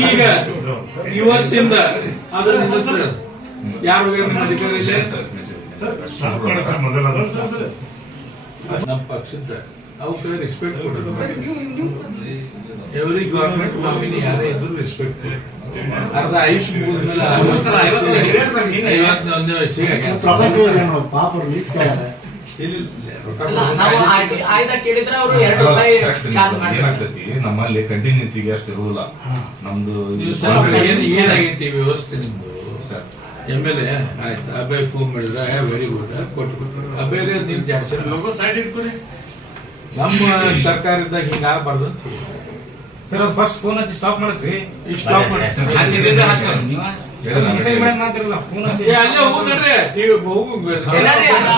ಈಗ ಇವತ್ತಿಂದ ಅದನ್ನ. ಯಾರು ಏನು ಅಧಿಕಾರ ಇಲ್ಲ? Sir sir sir. ಮೊದಲದು ನಮ್ಮ ಪಕ್ಷದ ಅವಕ್ಕೆ ರೆಸ್ಪೆಕ್ಟ್ ಕೊಡೋದು. ಎವ್ರಿ ಗವರ್ಮೆಂಟ್ ನಾಮಿನಿ ಯಾರೇ ಇದ್ರು ರೆಸ್ಪೆಕ್ಟ್ ಅರ್ಧ ಆಯುಷ್ ಮುಗಿದ್ಮೇಲೆ. ಐವತ್ತೊಂದನೇ ವಯಸ್ಸಿಗೆ ನಮ್ಮಲ್ಲಿ ಕಂಟಿನ್ಯೂನ್ಸಿಗೆ ಅಷ್ಟು ಇರುವುದಿಲ್ಲ ನಮ್ದು ಏನಾಗೈತಿ ವ್ಯವಸ್ಥೆ ನಿಮ್ದು? ಎಂ ಎಲ್ ಎ ಆಯ್ತು ಅಬ್ಬೆ ಫೋನ್ ಮಾಡಿದ್ರೆ ವೆರಿ ಗುಡ್ ಕೊಟ್ಬಿಟ್ರು ಅಬ್ಬೇಗೆ ನೀವು ಜಾಸ್ತಿ ಲೋಗೋ ಸೈಡ್ ಇಟ್ಕೊರಿ ನಮ್ಮ ಸರ್ಕಾರ ಇದ್ದಾಗ ಹಿಂಗ ಆಗಬಾರ್ದು ಅಂತ ಹೇಳಿ. ಸರ್ ಅದು ಫಸ್ಟ್ ಫೋನ್ ಹಚ್ಚಿ ಸ್ಟಾಪ್ ಮಾಡಿಸ್ರಿ ಈ ಸ್ಟಾಪ್ ಮಾಡಿ ಹಚ್ಚಿದ್ರೆ ಹಚ್ಚೋಣ ನೀವು ಮೆಸೇಜ್ ಮಾಡಿ ಮಾತಿರಲ್ಲ ಫೋನ್ ಹಚ್ಚಿ ಏ, ಅಲ್ಲೇ ಹೋಗ್ ನಡ್ರಿ ಟಿವಿ ಹೋಗು ಎಲ್ಲಾರಿ ಅಲ್ಲ,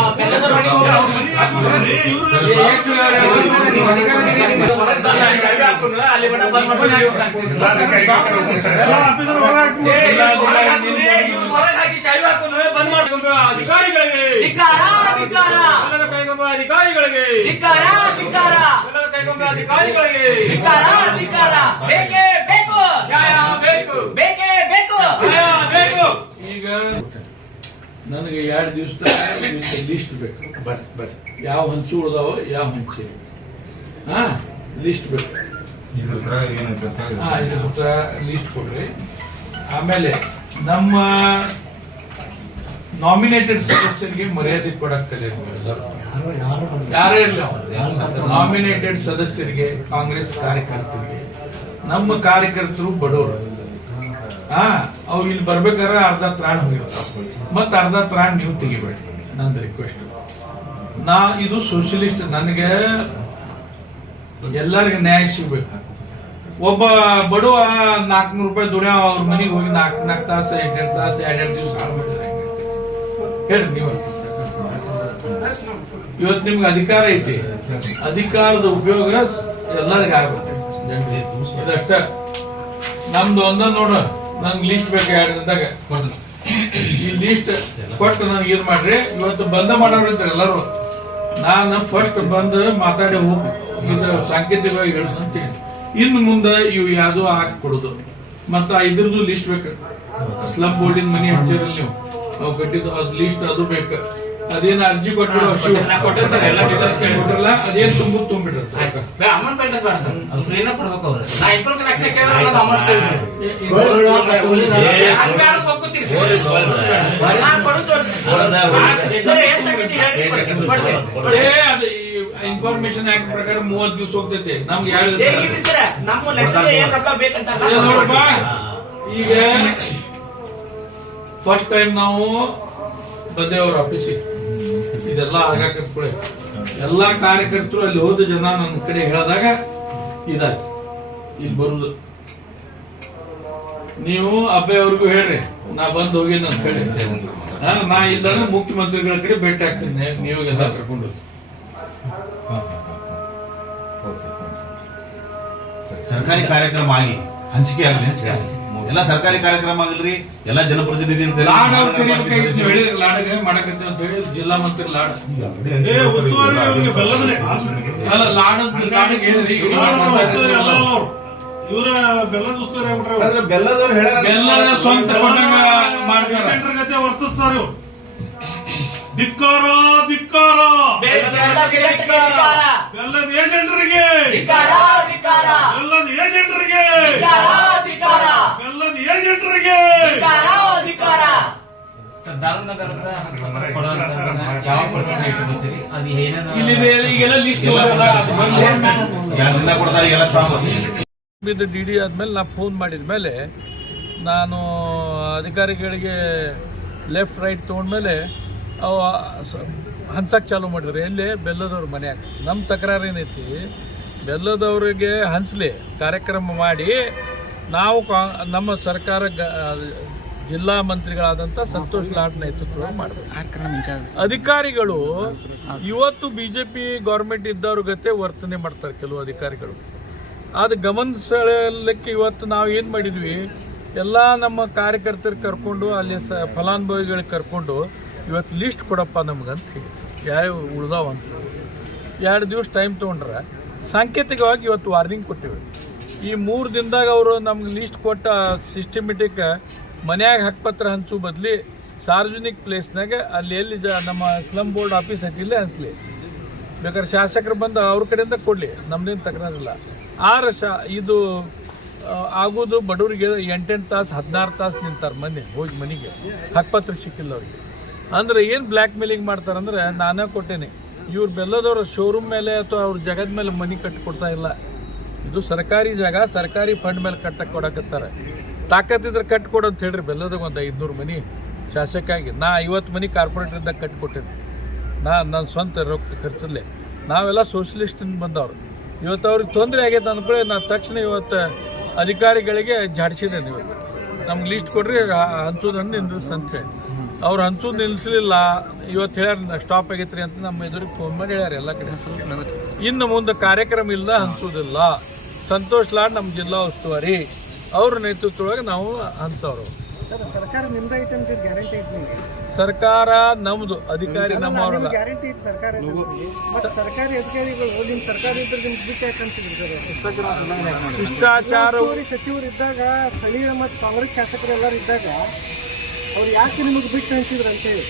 ಬಂದ್. ಅಧಿಕಾರಿಗಳಿಗೆ. ಧಿಕ್ಕಾರ, ಧಿಕ್ಕಾರ, ಕನ್ನಡ ಕೈಗೊಂಬ ಅಧಿಕಾರಿಗಳಿಗೆ. ಧಿಕ್ಕಾರ, ಧಿಕ್ಕಾರ, ಕನ್ನಡ ಕೈಗೊಂಬ ಅಧಿಕಾರಿಗಳಿಗೆ. ಧಿಕ್ಕಾರ, ಧಿಕ್ಕಾರ. ಬೇಕೇ ಬೇಕು. ನ್ಯಾಯ ಬೇಕು. ಬೇಕೇ ಬೇಕು. ನ್ಯಾಯ ಬೇಕು. ಈಗ ನನಗೆ ಎರಡು ದಿವಸ ಲಿಸ್ಟ್ ಬೇಕು. ಬರ್ರಿ ಬರ್ರಿ. ಯಾವ ಹಂಚು ಉಳ್ದಾವ ಯಾವ ಹಂಚಿ. ಹಾ ಲಿಸ್ಟ್ ಬೇಕು. ಲಿಸ್ಟ್ ಕೊಡ್ರಿ. ಆಮೇಲೆ ನಮ್ಮ ನಾಮಿನೇಟೆಡ್ ಸದಸ್ಯರಿಗೆ ಮರ್ಯಾದೆ ಕೊಡಕ್ತದೆ ಯಾರೇ ಇರಲಿ ನಾಮಿನೇಟೆಡ್ ಸದಸ್ಯರಿಗೆ ಕಾಂಗ್ರೆಸ್ ಕಾರ್ಯಕರ್ತರಿಗೆ. ನಮ್ಮ ಕಾರ್ಯಕರ್ತರು ಬಡವರು. ಹಾ ಅವು ಇಲ್ಲಿ ಬರ್ಬೇಕಾದ್ರೆ ಅರ್ಧ ತ್ರಾಣ ಹೋಗಿರ್ತಾವ ಮತ್ತ ಅರ್ಧ ತ್ರಾಣ ನೀವು ತೆಗಿಬೇಡಿ. ನಂದು ರಿಕ್ವೆಸ್ಟ್ ನಾ, ಇದು ಸೋಷಿಯಲಿಸ್ಟ್ ನನಗೆ ಎಲ್ಲರಿಗೂ ನ್ಯಾಯ ಸಿಗ್ಬೇಕು ಒಬ್ಬ ಬಡವ ನಾಲ್ಕನೂರು ರೂಪಾಯಿ ದುಡಿಯೋ ಅವ್ರ ಮನೆಗೆ ಹೋಗಿ ನಾಲ್ಕು ನಾಲ್ಕು ತಾಸು ಎಂಟೆಂಟು ತಾಸು, ಎರಡೆರಡು ದಿವಸ ಹಾಳು ಇವತ್ತು ನಿಮ್ಗೆ ಅಧಿಕಾರ ಐತಿ. ಅಧಿಕಾರದ ಉಪಯೋಗ ಎಲ್ಲರಿಗೂ ಆಗ್ಬೇಕು ಇದಷ್ಟ. ನಮ್ದು ಒಂದ ನೋಡು ನನ್ಗೆ ಲಿಸ್ಟ್ ಬೇಕು ಎರಡು ದಿನದಾಗ ಈ ಲಿಸ್ಟ್ ಕೊಟ್ಟು ನನಗೆ ಇದು ಮಾಡ್ರಿ. ಇವತ್ತು ಬಂದ ಮಾಡೋರು ಇದ್ರೆ ಎಲ್ಲರೂ. ನಾನು ಫಸ್ಟ್ ಬಂದು ಮಾತಾಡಿ ಹೋಗಿ ಇದು ಸಾಂಕೇತಿಕವಾಗಿ ಹೇಳೋದಂತೀನಿ ಇನ್ನು ಮುಂದೆ ಇವು ಯಾವುದು ಹಾಕಿ ಕೊಡುದು ಮತ್ತ ಇದ್ರದ್ದು ಲಿಸ್ಟ್ ಬೇಕು. ಸ್ಲಮ್ ಬೋರ್ಡಿನ ಮನಿ ಹಚ್ಚಿರಲ್ಲ ನೀವು. ಅವು ಕಟ್ಟಿದ್ದು ಅದ್ ಲೀಸ್ಟ್ ಅದು ಬೇಕು ಅದೇನು ಅರ್ಜಿ ಕೊಟ್ಟು. ಅದೇನ್ ತುಂಬ ತುಂಬಿಡುತ್ತೆ ಅಮೌಂಟ್ ಸರ್ ಅದು ಫ್ರೀನ ಕೊಡ್ಬೇಕು ಅವ್ರು ನಾ ಇನ್ಫಾರ್ಮೇಶನ್ ಕೇಳಿದ್ರೆ ಅಮೌಂಟ್ ಆಕ್ಟ್ ಪ್ರಕಾರ ಮೂವತ್ ದಿವಸ ಹೋಗ್ತೈತೆ ನಮ್ಗೆ ಎರಡು ಏ, ನಮ್ಮ ಲೆಕ್ಕದಲ್ಲಿ ಏನ್ ರೊಕ್ಕ ಬೇಕಂತ ಏ, ನೋಡಪ್ಪ ಈಗ ಫಸ್ಟ್ ಟೈಮ್ ನಾವು ಬಂದೇವ್ರ ಆಫೀಸಿಗೆ ಇದೆಲ್ಲ ಆಗಾಕತ್ ಕೂಡ ಎಲ್ಲಾ ಕಾರ್ಯಕರ್ತರು ಅಲ್ಲಿ ಹೋದ ಜನ ನನ್ನ ಕಡೆ ಹೇಳಿದಾಗ ಇದಾಯ್ತು. ಇಲ್ಲಿ ಬರುದು. ನೀವು ಅವ್ರಿಗೂ ಹೇಳ್ರಿ. ನಾ ಬಂದು ಹೋಗಿ ಅಂತ ಹೇಳಿ. ಹಾ, ನಾ ಇಲ್ಲಾಂದ್ರೆ ಮುಖ್ಯಮಂತ್ರಿಗಳ ಕಡೆ ಭೇಟಿ ಆಗ್ತೀನಿ. ಎಲ್ಲ ಕರ್ಕೊಂಡು ಸರ್ಕಾರಿ ಕಾರ್ಯಕ್ರಮ ಆಗಿ ಹಂಚಿಕೆ ಆಗಲಿ ಎಲ್ಲ ಸರ್ಕಾರಿ ಕಾರ್ಯಕ್ರಮ ಆಗಲ್ರಿ ಎಲ್ಲ ಜನಪ್ರತಿನಿಧಿ ಅಂತ ಹೇಳಿ ಲಾಡ್ ಅವ್ರು ಕರಿಬೇಕಾಗಿತ್ತು ನೀವು ಹೇಳಿದ್ರಿ ಲಾಡಗೆ ಮಾಡಕತ್ತೀವಿ ಅಂತ ಹೇಳಿ ಜಿಲ್ಲಾ ಮಂತ್ರಿ ಲಾಡ್. ಅಲ್ಲ ಲಾಡ್ ಲಾಡಿಗೆ ಹೇಳಿದ್ರಿ ಇವರ ಬೆಲ್ಲದ ಉಸ್ತುವಾರಿ ಬೆಲ್ಲದವ್ರು ಹೇಳ ಬೆಲ್ಲನ ಸ್ವಂತ ಕೊಟ್ಟಂಗ ಮಾಡ್ತಾರೆ. ಗತೆ ವರ್ತಿಸ್ತಾರೆ ಇವ್ರು. ಧಿಕ್ಕಾರ ಧಿಕ್ಕಾರ. ಬೆಲ್ಲದ ಏಜೆಂಟ್ರಿಗೆ. ಬೆಲ್ಲದ ಏಜೆಂಟರಿಗೆ ಧಿಕ್ಕಾರ, ಧಿಕ್ಕಾರ. ಬೆಲ್ಲದ ಏಜೆಂಟರಿಗೆ ಧಿಕ್ಕಾರ, ಧಿಕ್ಕಾರ. ಸರ್ ದಾವಣಗೆರೆದ ಹಕ್ಕುಪತ್ರ ಕೊಡುವಂತದನ್ನ ಯಾವ ಪ್ರಕಾರ ಇಟ್ಕೊತೀರಿ ಅದು ಏನೇನು ಇಲ್ಲಿ ಈಗೆಲ್ಲ ಲಿಸ್ಟ್ ಯಾರಿಂದ ಕೊಡ್ತಾರೆ. ಎಲ್ಲ ಸ್ಟಾಪ್ ಬಿದ್ದು ಡಿ ಡಿ ಆದ್ಮೇಲೆ ನಾ ಫೋನ್ ಮಾಡಿದ ಮೇಲೆ ನಾನು ಅಧಿಕಾರಿಗಳಿಗೆ ಲೆಫ್ಟ್ ರೈಟ್ ತೊಗೊಂಡ್ಮೇಲೆ ಅವು ಹಂಚಕ್ಕೆ ಚಾಲೂ ಮಾಡಿದ್ರು. ಎಲ್ಲಿ? ಬೆಲ್ಲದವ್ರ ಮನ್ಯಾಗ. ನಮ್ಮ ತಕರಾರು ಏನೈತಿ? ಬೆಲ್ಲದವ್ರಿಗೆ ಹಂಚಲಿ ಕಾರ್ಯಕ್ರಮ ಮಾಡಿ ನಾವು ಕಾ- ನಮ್ಮ ಸರ್ಕಾರ ಗ- ಜಿಲ್ಲಾ ಮಂತ್ರಿಗಳಾದಂಥ ಸಂತೋಷ್ ಲಾಡ್ ನೇತೃತ್ವ ಮಾಡಬೇಕು. ಅಧಿಕಾರಿಗಳು ಇವತ್ತು ಬಿಜೆಪಿ ಗೌರ್ಮೆಂಟ್ ಇದ್ದವ್ರ ಗತೆ ವರ್ತನೆ ಮಾಡ್ತಾರೆ ಕೆಲವು ಅಧಿಕಾರಿಗಳು. ಅದು ಗಮನ ಸೆಳೆಯಲಿಕ್ಕೆ ಇವತ್ತು ನಾವು ಏನು ಮಾಡಿದ್ವಿ? ಎಲ್ಲ ನಮ್ಮ ಕಾರ್ಯಕರ್ತರ ಕರ್ಕೊಂಡು ಅಲ್ಲಿ ಸ ಫಲಾನುಭವಿಗಳಿಗೆ ಕರ್ಕೊಂಡು ಇವತ್ತು ಲಿಸ್ಟ್ ಕೊಡಪ್ಪ ನಮಗಂತ ಹೇಳಿ. ಯಾವ ಉಳ್ದಾವ ಅಂತ. ಎರಡು ದಿವಸ ಟೈಮ್ ತೊಗೊಂಡ್ರೆ ಸಾಂಕೇತಿಕವಾಗಿ ಇವತ್ತು ವಾರ್ನಿಂಗ್ ಕೊಟ್ಟಿವಿ. ಈ ಮೂರು ದಿನದಾಗ ಅವರು ನಮ್ಗೆ ಲಿಸ್ಟ್ ಕೊಟ್ಟ ಸಿಸ್ಟಮೆಟಿಕ್ ಮನ್ಯಾಗ ಹಕ್ಕಪತ್ರ ಹಂಚು ಬದಲಿ ಸಾರ್ವಜನಿಕ ಪ್ಲೇಸ್ನಾಗ ಅಲ್ಲಿ ಎಲ್ಲಿ ನಮ್ಮ ಸ್ಲಮ್ ಬೋರ್ಡ್ ಆಫೀಸ್ ಐತಿ ಇಲ್ಲೇ ಹಂಚ್ಲಿ. ಬೇಕಾದ್ರೆ ಶಾಸಕರು ಬಂದು ಅವ್ರ ಕಡೆಯಿಂದ ಕೊಡಲಿ, ನಮ್ದೇನು ತಕರಾರಿಲ್ಲ ಆರ ಶಾ ಇದು ಆಗೋದು ಬಡವರಿಗೆ ಎಂಟೆಂಟು ತಾಸು, ಹದಿನಾರು ತಾಸು ನಿಂತಾರೆ ಮನೆ, ಹೋಗಿ ಮನೆಗೆ. ಹಕ್ಕಪತ್ರ ಸಿಕ್ಕಿಲ್ಲ ಅವ್ರಿಗೆ. ಅಂದ್ರೆ ಏನು ಬ್ಲ್ಯಾಕ್ ಮೇಲಿಂಗ್ ಮಾಡ್ತಾರಂದ್ರೆ ನಾನೇ ಕೊಟ್ಟೇನೆ. ಇವ್ರು ಬೆಲ್ಲದವ್ರ ಶೋರೂಮ್ ಮೇಲೆ ಅಥವಾ ಅವ್ರ ಜಗದ ಮೇಲೆ ಮನೆ ಕಟ್ಟಿಕೊಡ್ತಾ ಇಲ್ಲ. ಇದು ಸರ್ಕಾರಿ ಜಾಗ, ಸರ್ಕಾರಿ ಫಂಡ್ ಮೇಲೆ ಕಟ್ಟಕ್ಕೆ ಕೊಡಕತ್ತಾರೆ. ತಾಕತ್ತಿದ್ರೆ ಕಟ್ಕೊಡು ಅಂತ ಹೇಳ್ರಿ. ಬೆಲ್ಲದಾಗ ಒಂದು ಐದುನೂರು ಮನಿ ಶಾಸಕಾಗಿ ನಾ ಐವತ್ತು ಮನಿ ಕಾರ್ಪೊರೇಟರ್ದಾಗ ಕಟ್ಟಿಕೊಟ್ಟಿದ್ದೆ ನಾ ನನ್ನ ಸ್ವಂತ ರೊಕ್ಕ ಖರ್ಚಲ್ಲೇ. ನಾವೆಲ್ಲ ಸೋಷಲಿಸ್ಟಿಂದ ಬಂದವರು. ಇವತ್ತು ಅವ್ರಿಗೆ ತೊಂದರೆ ಆಗೈತೆ ಅಂದ್ಕೊಳ್ಳಿ ನಾನು ತಕ್ಷಣ ಇವತ್ತು ಅಧಿಕಾರಿಗಳಿಗೆ ಜಾಡಿಸಿದೆ ನೀವು ನಮ್ಗೆ ಲಿಸ್ಟ್ ಕೊಡ್ರಿ ಹಂಚೋದನ್ನು ನಿಂದ್ರಿಸಂತೆ ಅವ್ರು ಹಂಚೋದು ನಿಲ್ಲಿಸಲಿಲ್ಲ ಇವತ್ತು ಹೇಳ್ಯಾರ ಸ್ಟಾಪ್ ಆಗೈತ್ರಿ ಅಂತ ನಮ್ಮ ಎದುರಿಗೆ ಫೋನ್ ಮಾಡಿ ಹೇಳ್ಯಾರ ಎಲ್ಲ ಕಡೆ. ಇನ್ನು ಮುಂದೆ ಕಾರ್ಯಕ್ರಮ ಇಲ್ಲ ಹಂಚೋದಿಲ್ಲ. ಸಂತೋಷ್ ಲಾಡ್ ನಮ್ಮ ಜಿಲ್ಲಾ ಉಸ್ತುವಾರಿ. ಅವ್ರ ನೇತೃತ್ವದೊಳಗೆ ನಾವು ಹಂಚೋರು. ಸರ್ಕಾರ ನಿಮ್ದೈತೆ ಅಂತ ಗ್ಯಾರಂಟಿ ಐತಿ ನಿಮ್ಗೆ? ಸರ್ಕಾರ ನಮ್ದು ಅಧಿಕಾರಿ ನಮ್ಮವರಲ್ಲ ಗ್ಯಾರಂಟಿ ಐತಿ ಸರ್ಕಾರ ಮತ್ತೆ ಸರ್ಕಾರಿ ಅಧಿಕಾರಿಗಳು ನಿಮ್ಮ ಸರ್ಕಾರ ಇದ್ರೆ ನಿಮ್ಗೆ ಬಿಟ್ಟು ಯಾಕೆ ಶಿಷ್ಟಾಚಾರ ಸಚಿವರು ಇದ್ದಾಗ ಸ್ಥಳೀಯ ಮತ್ತು ಕಾಂಗ್ರೆಸ್ ಶಾಸಕರು ಎಲ್ಲರೂ ಇದ್ದಾಗ ಅವ್ರು ಯಾಕೆ ನಿಮಗೆ ಬಿಟ್ಟು ಹಂಚಿದ್ರು ಅಂತೇಳಿ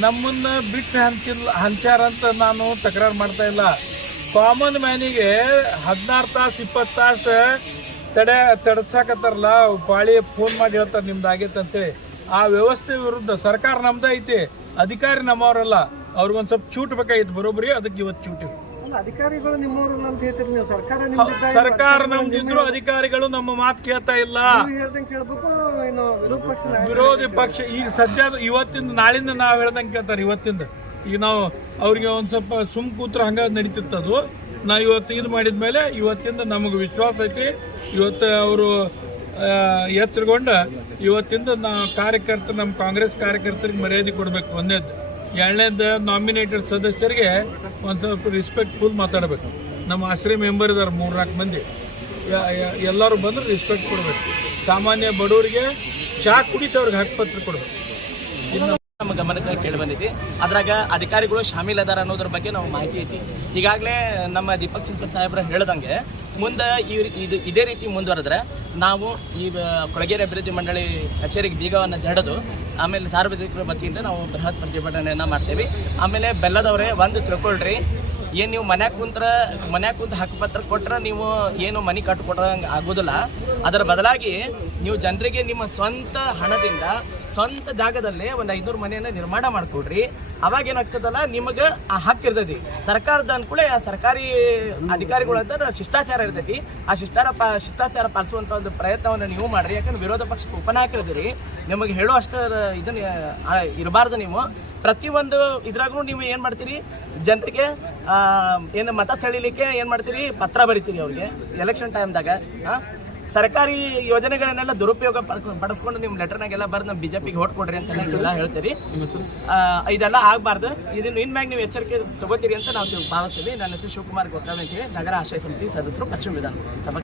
ನಮ್ಮನ್ನ ಬಿಟ್ಟು ಹಂಚಿಲ್ಲ ಹಂಚಾರ ಅಂತ ನಾನು ತಕರಾರು ಮಾಡ್ತಾ ಇಲ್ಲ. ಕಾಮನ್ ಮ್ಯಾನಿಗೆ ಹದಿನಾರು ತಾಸು ಇಪ್ಪತ್ತು ತಾಸು ತಡೆ ತಡ್ಸಾಕತ್ತಾರಲ್ಲ ಪಾಳಿ ಫೋನ್ ಮಾಡಿ ಹೇಳ್ತಾರೆ ನಿಮ್ದು ಆಗೈತೆ ಅಂತೇಳಿ. ಆ ವ್ಯವಸ್ಥೆ ವಿರುದ್ಧ ಸರ್ಕಾರ ನಮ್ದೇ ಐತಿ ಅಧಿಕಾರಿ ನಮ್ಮವರಲ್ಲ. ಅವ್ರಿಗೊಂದು ಸ್ವಲ್ಪ ಚೂಟ್ ಬೇಕಾಗಿತ್ತು ಬರೋಬ್ರಿ ಅದಕ್ಕೆ ಇವತ್ತು ಚೂಟಿ ಅಧಿಕಾರಿಗಳು ನಿಮ್ಮವ್ರು ಅಂತ ಹೇಳ್ತೀರಿ ನೀವು ಸರ್ಕಾರ ನಮ್ದಿದ್ರು ಅಧಿಕಾರಿಗಳು ನಮ್ಮ ಮಾತು ಕೇಳ್ತಾ ಇಲ್ಲ. ಹೇಳ್ದಂಗೆ ಕೇಳ್ಬೇಕು ಇನ್ನು ವಿರೋಧ ಪಕ್ಷ ವಿರೋಧಿ ಪಕ್ಷ ಈಗ ಸದ್ಯ ಇವತ್ತಿಂದ ನಾಳಿಂದ ನಾವ್ ಹೇಳ್ದಂಗೆ ಕೇಳ್ತಾರೆ ಇವತ್ತಿಂದ. ಈಗ ನಾವು ಅವ್ರಿಗೆ ಒಂದು ಸ್ವಲ್ಪ ಸುಮ್ ಕೂತ್ರ ಹಂಗ ನಡೀತಿತ್ತು ಅದು. ನಾವು ಇವತ್ತು ಇದು ಮಾಡಿದ ಮೇಲೆ ಇವತ್ತಿಂದ ನಮಗೆ ವಿಶ್ವಾಸ ಐತಿ. ಇವತ್ತು ಅವರು ಎಚ್ಚರಗೊಂಡ ಇವತ್ತಿಂದ ನಾ ಕಾರ್ಯಕರ್ತ ನಮ್ಮ ಕಾಂಗ್ರೆಸ್ ಕಾರ್ಯಕರ್ತರಿಗೆ ಮರ್ಯಾದೆ ಕೊಡಬೇಕು ಒಂದೇದು ಎರಡನೇದು ನಾಮಿನೇಟೆಡ್ ಸದಸ್ಯರಿಗೆ ಒಂದು ಸ್ವಲ್ಪ ರಿಸ್ಪೆಕ್ಟ್ಫುಲ್ ಮಾತಾಡಬೇಕು. ನಮ್ಮ ಆಶ್ರಯ ಮೆಂಬರ್ ಮೂರು ಮೂರ್ನಾಲ್ಕು ಮಂದಿ. ಎಲ್ಲರೂ ಬಂದ್ರೆ ರಿಸ್ಪೆಕ್ಟ್ ಕೊಡಬೇಕು. ಸಾಮಾನ್ಯ ಬಡವರಿಗೆ ಚಾ ಕುಡಿತು ಅವ್ರಿಗೆ ಹಕ್ಕುಪತ್ರ ಕೊಡಬೇಕು. ನಮ್ಮ ಗಮನಕ್ಕೆ ಕೇಳಿ ಬಂದೈತಿ ಅದ್ರಾಗ ಅಧಿಕಾರಿಗಳು ಶಾಮೀಲ್ ಅದಾರ ಅನ್ನೋದ್ರ ಬಗ್ಗೆ ನಾವು ಮಾಹಿತಿ ಐತಿ. ಈಗಾಗಲೇ ನಮ್ಮ ದೀಪಕ್ ಸಿಂಚರ್ ಸಾಹೇಬ್ರ ಹೇಳ್ದಂಗೆ ಮುಂದೆ ಈ ಇದು ಇದೇ ರೀತಿ ಮುಂದುವರೆದ್ರೆ ನಾವು ಈ ಕೊಳಗೇರಿ ಅಭಿವೃದ್ಧಿ ಮಂಡಳಿ ಕಚೇರಿಗೆ ಬೀಗವನ್ನು ಜಡದು, ಆಮೇಲೆ ಸಾರ್ವಜನಿಕರ ವತಿಯಿಂದ ನಾವು ಬೃಹತ್ ಪ್ರತಿಭಟನೆಯನ್ನು ಮಾಡ್ತೀವಿ. ಆಮೇಲೆ ಬೆಲ್ಲದವರೇ ಒಂದು ತಿಳ್ಕೊಳ್ರಿ ಏನು ನೀವು ಮನ್ಯಾಗ ಕುಂತ್ರ, ಮನ್ಯಾಗ ಕುಂತ ಹಕ್ಕುಪತ್ರ ಕೊಟ್ರೆ ನೀವು ಏನು ಮನೆ ಕಟ್ಟಿಕೊಡಂಗೆ ಆಗೋದಿಲ್ಲ. ಅದರ ಬದಲಾಗಿ ನೀವು ಜನರಿಗೆ ನಿಮ್ಮ ಸ್ವಂತ ಹಣದಿಂದ ಸ್ವಂತ ಜಾಗದಲ್ಲೇ ಒಂದು ಐನೂರು ಮನೆಯನ್ನು ನಿರ್ಮಾಣ ಮಾಡ್ಕೊಡ್ರಿ. ಅವಾಗ ಏನಾಗ್ತದಲ್ಲ, ನಿಮಗೆ ಆ ಹಕ್ಕು ಇರ್ತೈತಿ. ಸರ್ಕಾರದ ಅನ್ಕೂಲ ಆ ಸರ್ಕಾರಿ ಅಧಿಕಾರಿಗಳು ಅಂತ ಶಿಷ್ಟಾಚಾರ ಇರ್ತೈತಿ. ಆ ಶಿಷ್ಟಾರ ಶಿಷ್ಟಾಚಾರ ಪಾಲಿಸುವಂಥ ಒಂದು ಪ್ರಯತ್ನವನ್ನು ನೀವು ಮಾಡ್ರಿ. ಯಾಕಂದ್ರೆ ವಿರೋಧ ಪಕ್ಷಕ್ಕೆ ಉಪನಾಯಕರಿದ್ದೀರಿ ನಿಮಗೆ ಹೇಳೋ ಅಷ್ಟು ಇದನ್ನ ಇರಬಾರ್ದು ನೀವು. ಪ್ರತಿಯೊಂದು ಇದ್ರಾಗೂ ನೀವು ಏನು ಮಾಡ್ತೀರಿ? ಜನರಿಗೆ ಏನು ಮತ ಸೆಳಿಲಿಕ್ಕೆ ಏನು ಮಾಡ್ತೀರಿ? ಪತ್ರ ಬರಿತೀರಿ ಅವ್ರಿಗೆ ಎಲೆಕ್ಷನ್ ಟೈಮ್ದಾಗ ಸರ್ಕಾರಿ ಯೋಜನೆಗಳನ್ನೆಲ್ಲ ದುರುಪಯೋಗ ಪಡ್ಸ್ಕೊಂಡ್- ನಿಮ್ಮ ಲೆಟರ್ನಾಗೆಲ್ಲ ಬರ್ದು ನಮ್ಮ ಬಿಜೆಪಿಗೆ ಓಟ್ ಕೊಡ್ರಿ ಅಂತ ಎಲ್ಲ ಹೇಳ್ತೀರಿ. ಇದೆಲ್ಲ ಆಗಬಾರ್ದು. ಇದನ್ನು ಇನ್ಮ್ಯಾಗ ನೀವು ಎಚ್ಚರಿಕೆ ತಗೋತೀರಿ ಅಂತ ನಾವು ಭಾವಿಸ್ತೀವಿ. ನನ್ನ ಹೆಸರು ಶಿವಕುಮಾರ್ ಅಂತ ಅಂತೇಳಿ ನಗರ ಆಶ್ರಯ ಸಮಿತಿ ಸದಸ್ಯರು ಪಶ್ಚಿಮ ವಿಧಾನ ಸಭಾ